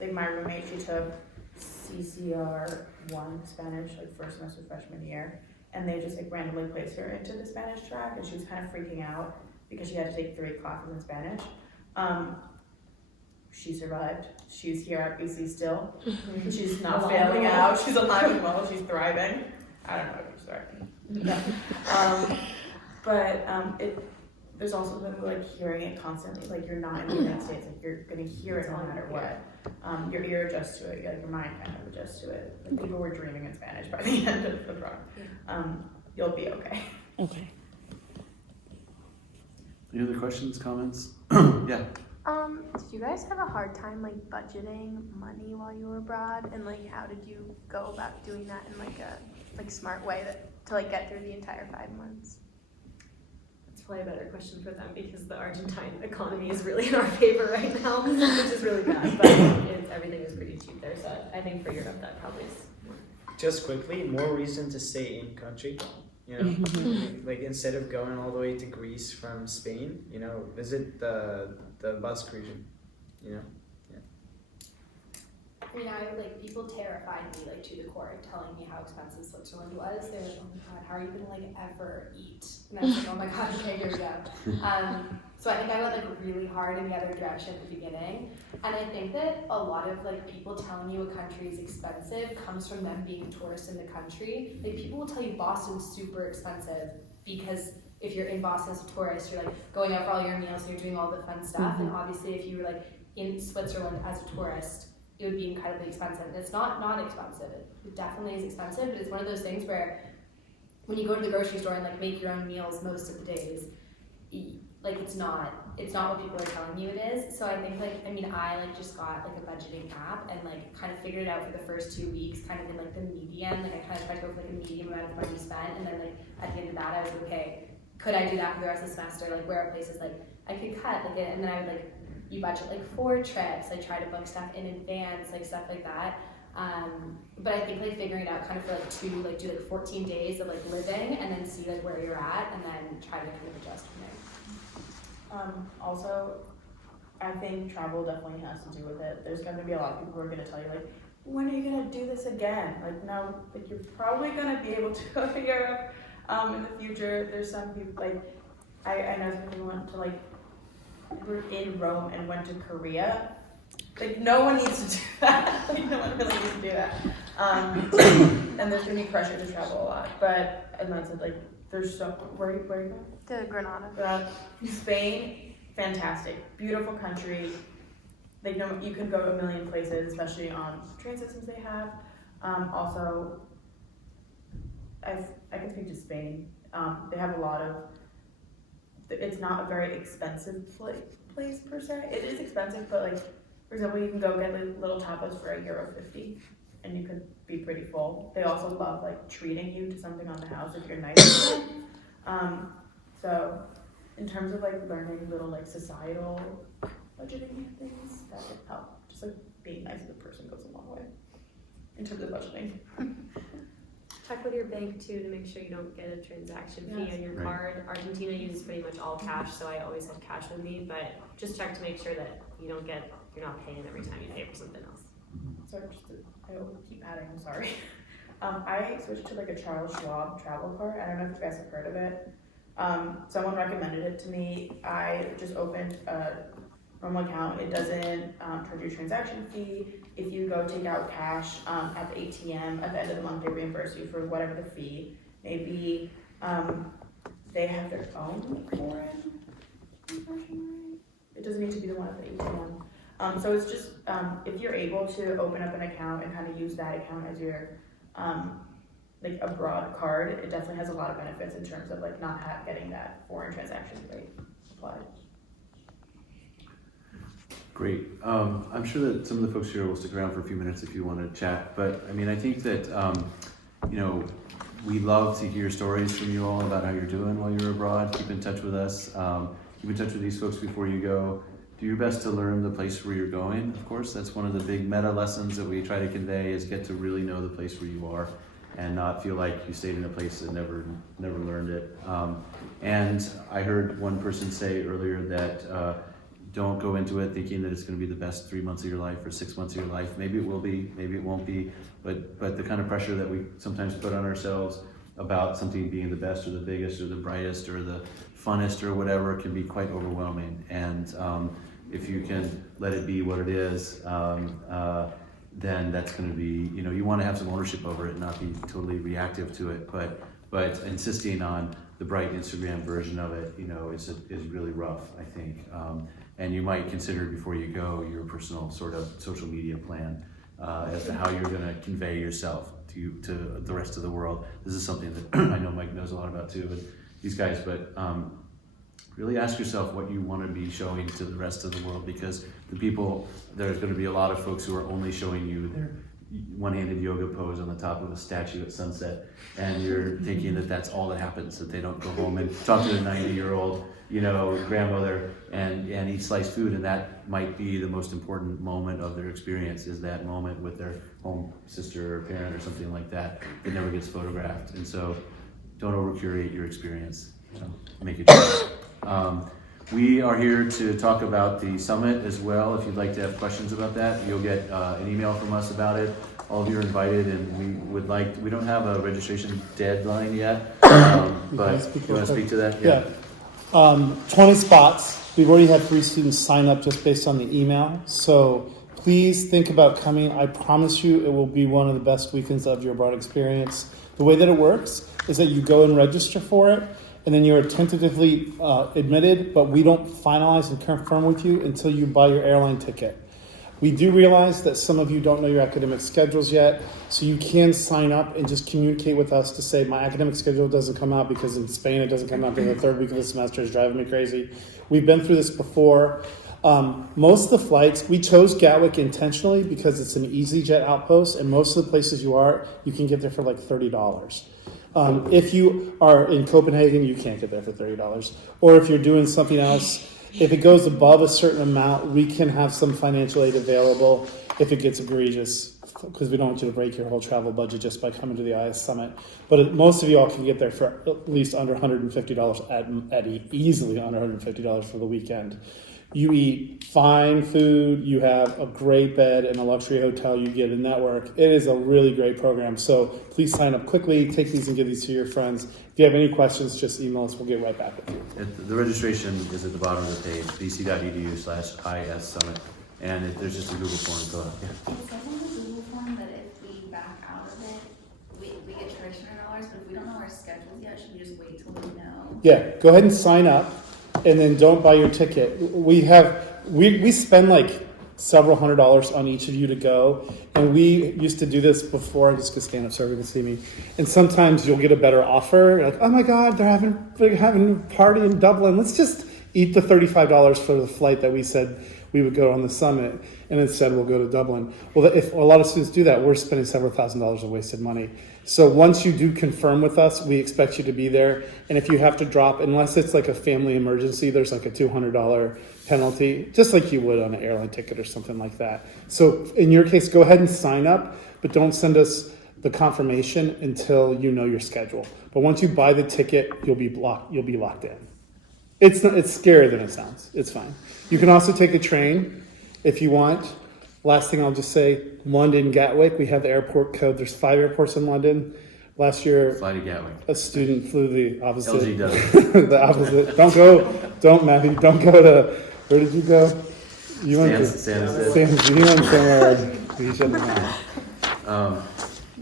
like my roommate, she took CCR 1 Spanish, like first semester freshman year, and they just like randomly placed her into the Spanish track, and she was kind of freaking out because she had to take 3 classes in Spanish. She survived. She's here at BC still. She's not failing out. She's alive and well. She's thriving. I don't know if she's thriving. There's also been like hearing it constantly. Like you're not in the United States. Like you're gonna hear it no matter what. Your ear adjusts to it. Your mind kind of adjusts to it. Like people were dreaming in Spanish by the end of the run. You'll be okay. Okay. Any other questions, comments? Yeah. Did you guys have a hard time like budgeting money while you were abroad, and like how did you go about doing that in like a smart way to like get through the entire 5 months? That's probably a better question for them because the Argentine economy is really in our favor right now, which is really bad, but everything is pretty cheap there, so I think for Europe that probably is more. Just quickly, more reason to stay in country. You know, like instead of going all the way to Greece from Spain, you know, visit the Basque region. You know. I mean, people terrified me like to the core, telling me how expensive Switzerland was. They were like, oh my god, how are you gonna like ever eat? And I was like, oh my god, okay, here we go. So I think I went like really hard in the other direction at the beginning. And I think that a lot of like people telling you a country is expensive comes from them being tourists in the country. Like people will tell you Boston's super expensive because if you're in Boston as a tourist, you're like going out for all your meals and you're doing all the fun stuff. And obviously if you were like in Switzerland as a tourist, it would be incredibly expensive. And it's not expensive. It definitely is expensive, but it's one of those things where when you go to the grocery store and like make your own meals most of the days, like it's not what people are telling you it is. So I think I just got like a budgeting app and like kind of figured it out for the first 2 weeks, kind of in like the median. Like I kind of tried to go for like a medium amount of money spent, and then like at the end of that I was like, okay, could I do that for the rest of the semester? Like where are places like I could cut like it, and then I would like you budget like 4 trips. I try to book stuff in advance, like stuff like that. But I think like figuring it out kind of for like do like 14 days of like living and then see like where you're at and then try to kind of adjust from there. Also, I think travel definitely has to do with it. There's going to be a lot of people who are going to tell you like, when are you going to do this again? Like no, like you're probably going to be able to go to Europe in the future. There's some people like, I know some people went to like, were in Rome and went to Korea. Like no one needs to do that. Like no one really needs to do that. And there's gonna be pressure to travel a lot. But and that's it, like there's so where are you going? To Granada. Spain, fantastic, beautiful country. Like no, you could go a million places, especially on train systems they have. Also, I can speak to Spain. They have a lot of it's not a very expensive place per se. It is expensive, but like, for example, you can go get like little tapas for €1.50 and you could be pretty full. They also love like treating you to something on the house if you're nice to them. So in terms of like learning little like societal budgeting things, that would help. Just like being nice as a person goes a long way in terms of budgeting. Check with your bank too to make sure you don't get a transaction fee on your Right. card. Argentina uses pretty much all cash, so I always have cash with me, but just check to make sure that you're not paying every time you pay for something else. Sorry, I will keep adding, I'm sorry. I switched to like a Charles Schwab travel card. I don't know if you guys have heard of it. Someone recommended it to me. I just opened a normal account. It doesn't charge you a transaction fee. If you go take out cash at the ATM at the end of the month, they reimburse you for whatever the fee. Maybe they have their own foreign conversion rate. It doesn't need to be the one at the ATM. So it's just if you're able to open up an account and kind of use that account as your like abroad card, it definitely has a lot of benefits in terms of like not getting that foreign transaction rate applied. Great. I'm sure that some of the folks here will stick around for a few minutes if you want to chat. But I mean, I think that, we love to hear stories from you all about how you're doing while you're abroad. Keep in touch with us. Keep in touch with these folks before you go. Do your best to learn the place where you're going. Of course, that's one of the big meta lessons that we try to convey is get to really know the place where you are and not feel like you stayed in a place and never learned it. And I heard one person say earlier that don't go into it thinking that it's going to be the best 3 months of your life or 6 months of your life. Maybe it will be, maybe it won't be, but the kind of pressure that we sometimes put on ourselves about something being the best or the biggest or the brightest or the funnest or whatever can be quite overwhelming. And if you can let it be what it is, then that's going to be, you want to have some ownership over it and not be totally reactive to it, but insisting on the bright Instagram version of it, is really rough, I think. And you might consider before you go your personal sort of social media plan as to how you're going to convey yourself to the rest of the world. This is something that I know Mike knows a lot about too, and these guys, but really ask yourself what you want to be showing to the rest of the world, because there's going to be a lot of folks who are only showing you their one-handed yoga pose on the top of a statue at sunset, and you're thinking that that's all that happens, that they don't go home and talk to their 90-year-old grandmother and eat sliced food, and that might be the most important moment of their experience, is that moment with their home sister or parent or something like that that never gets photographed. And so don't over-curate your experience, make it true. We are here to talk about the summit as well. If you'd like to have questions about that, you'll get an email from us about it. All of you are invited, and we don't have a registration deadline yet, but you want to speak to that? Yeah. 20 spots. We've already had 3 students sign up just based on the email. So please think about coming. I promise you it will be one of the best weekends of your abroad experience. The way that it works is that you go and register for it, and then you're tentatively admitted, but we don't finalize and confirm with you until you buy your airline ticket. We do realize that some of you don't know your academic schedules yet, so you can sign up and just communicate with us to say, my academic schedule doesn't come out because in Spain it doesn't come out because the 3rd week of the semester is driving me crazy. We've been through this before. Most of the flights, we chose Gatwick intentionally because it's an EasyJet outpost, and most of the places you can get there for like $30. If you are in Copenhagen, you can't get there for $30. Or if you're doing something else, if it goes above a certain amount, we can have some financial aid available if it gets egregious, because we don't want you to break your whole travel budget just by coming to the IS Summit. But most of you all can get there for at least under $150 easily under $150 for the weekend. You eat fine food, you have a great bed and a luxury hotel, you get a network. It is a really great program. So please sign up quickly, take these and give these to your friends. If you have any questions, just email us, we'll get right back with you. The registration is at the bottom of the page, bc.edu/IS Summit, and there's just a Google form to fill out. Yeah. It says on the Google form that if we back out of it, we get tuition $100, but if we don't know our schedules yet, should we just wait till we know? Yeah, go ahead and sign up, and then don't buy your ticket. We spend like several $100s on each of you to go. And we used to do this before. I'm just gonna stand up so everyone can see me. And sometimes you'll get a better offer. You're like, oh my God, they're having a party in Dublin. Let's just eat the $35 for the flight that we said we would go on the summit, and instead we'll go to Dublin. Well, if a lot of students do that, we're spending several $1,000s of wasted money. So once you do confirm with us, we expect you to be there. And if you have to drop, unless it's like a family emergency, there's like a $200 penalty, just like you would on an airline ticket or something like that. So in your case, go ahead and sign up, but don't send us the confirmation until you know your schedule. But once you buy the ticket, you'll be locked in. It's scarier than it sounds. It's fine. You can also take a train if you want. Last thing I'll just say, London Gatwick, we have the airport code. There's 5 airports in London. Last year, Fly to Gatwick. a student flew the opposite. LGW. The opposite. Don't go to, where did you go? You went to Stansted. You went somewhere you shouldn't have.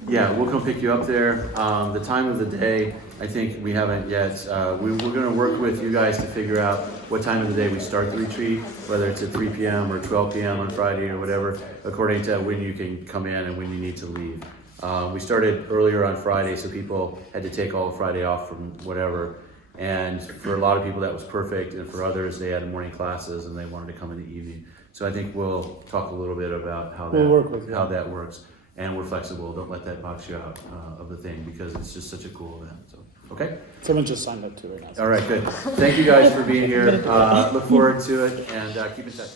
Yeah, we'll come pick you up there. The time of the day, I think we haven't yet. We're going to work with you guys to figure out what time of the day we start the retreat, whether it's at 3 p.m. or 12 p.m. on Friday or whatever, according to when you can come in and when you need to leave. We started earlier on Friday, so people had to take all of Friday off from whatever. And for a lot of people, that was perfect. And for others, they had morning classes and they wanted to come in the evening. So I think we'll talk a little bit about how that works. And we're flexible. Don't let that box you out of the thing, because it's just such a cool event. So, okay? Someone just signed up to it. All right, good. Thank you guys for being here. Look forward to it, and keep in touch.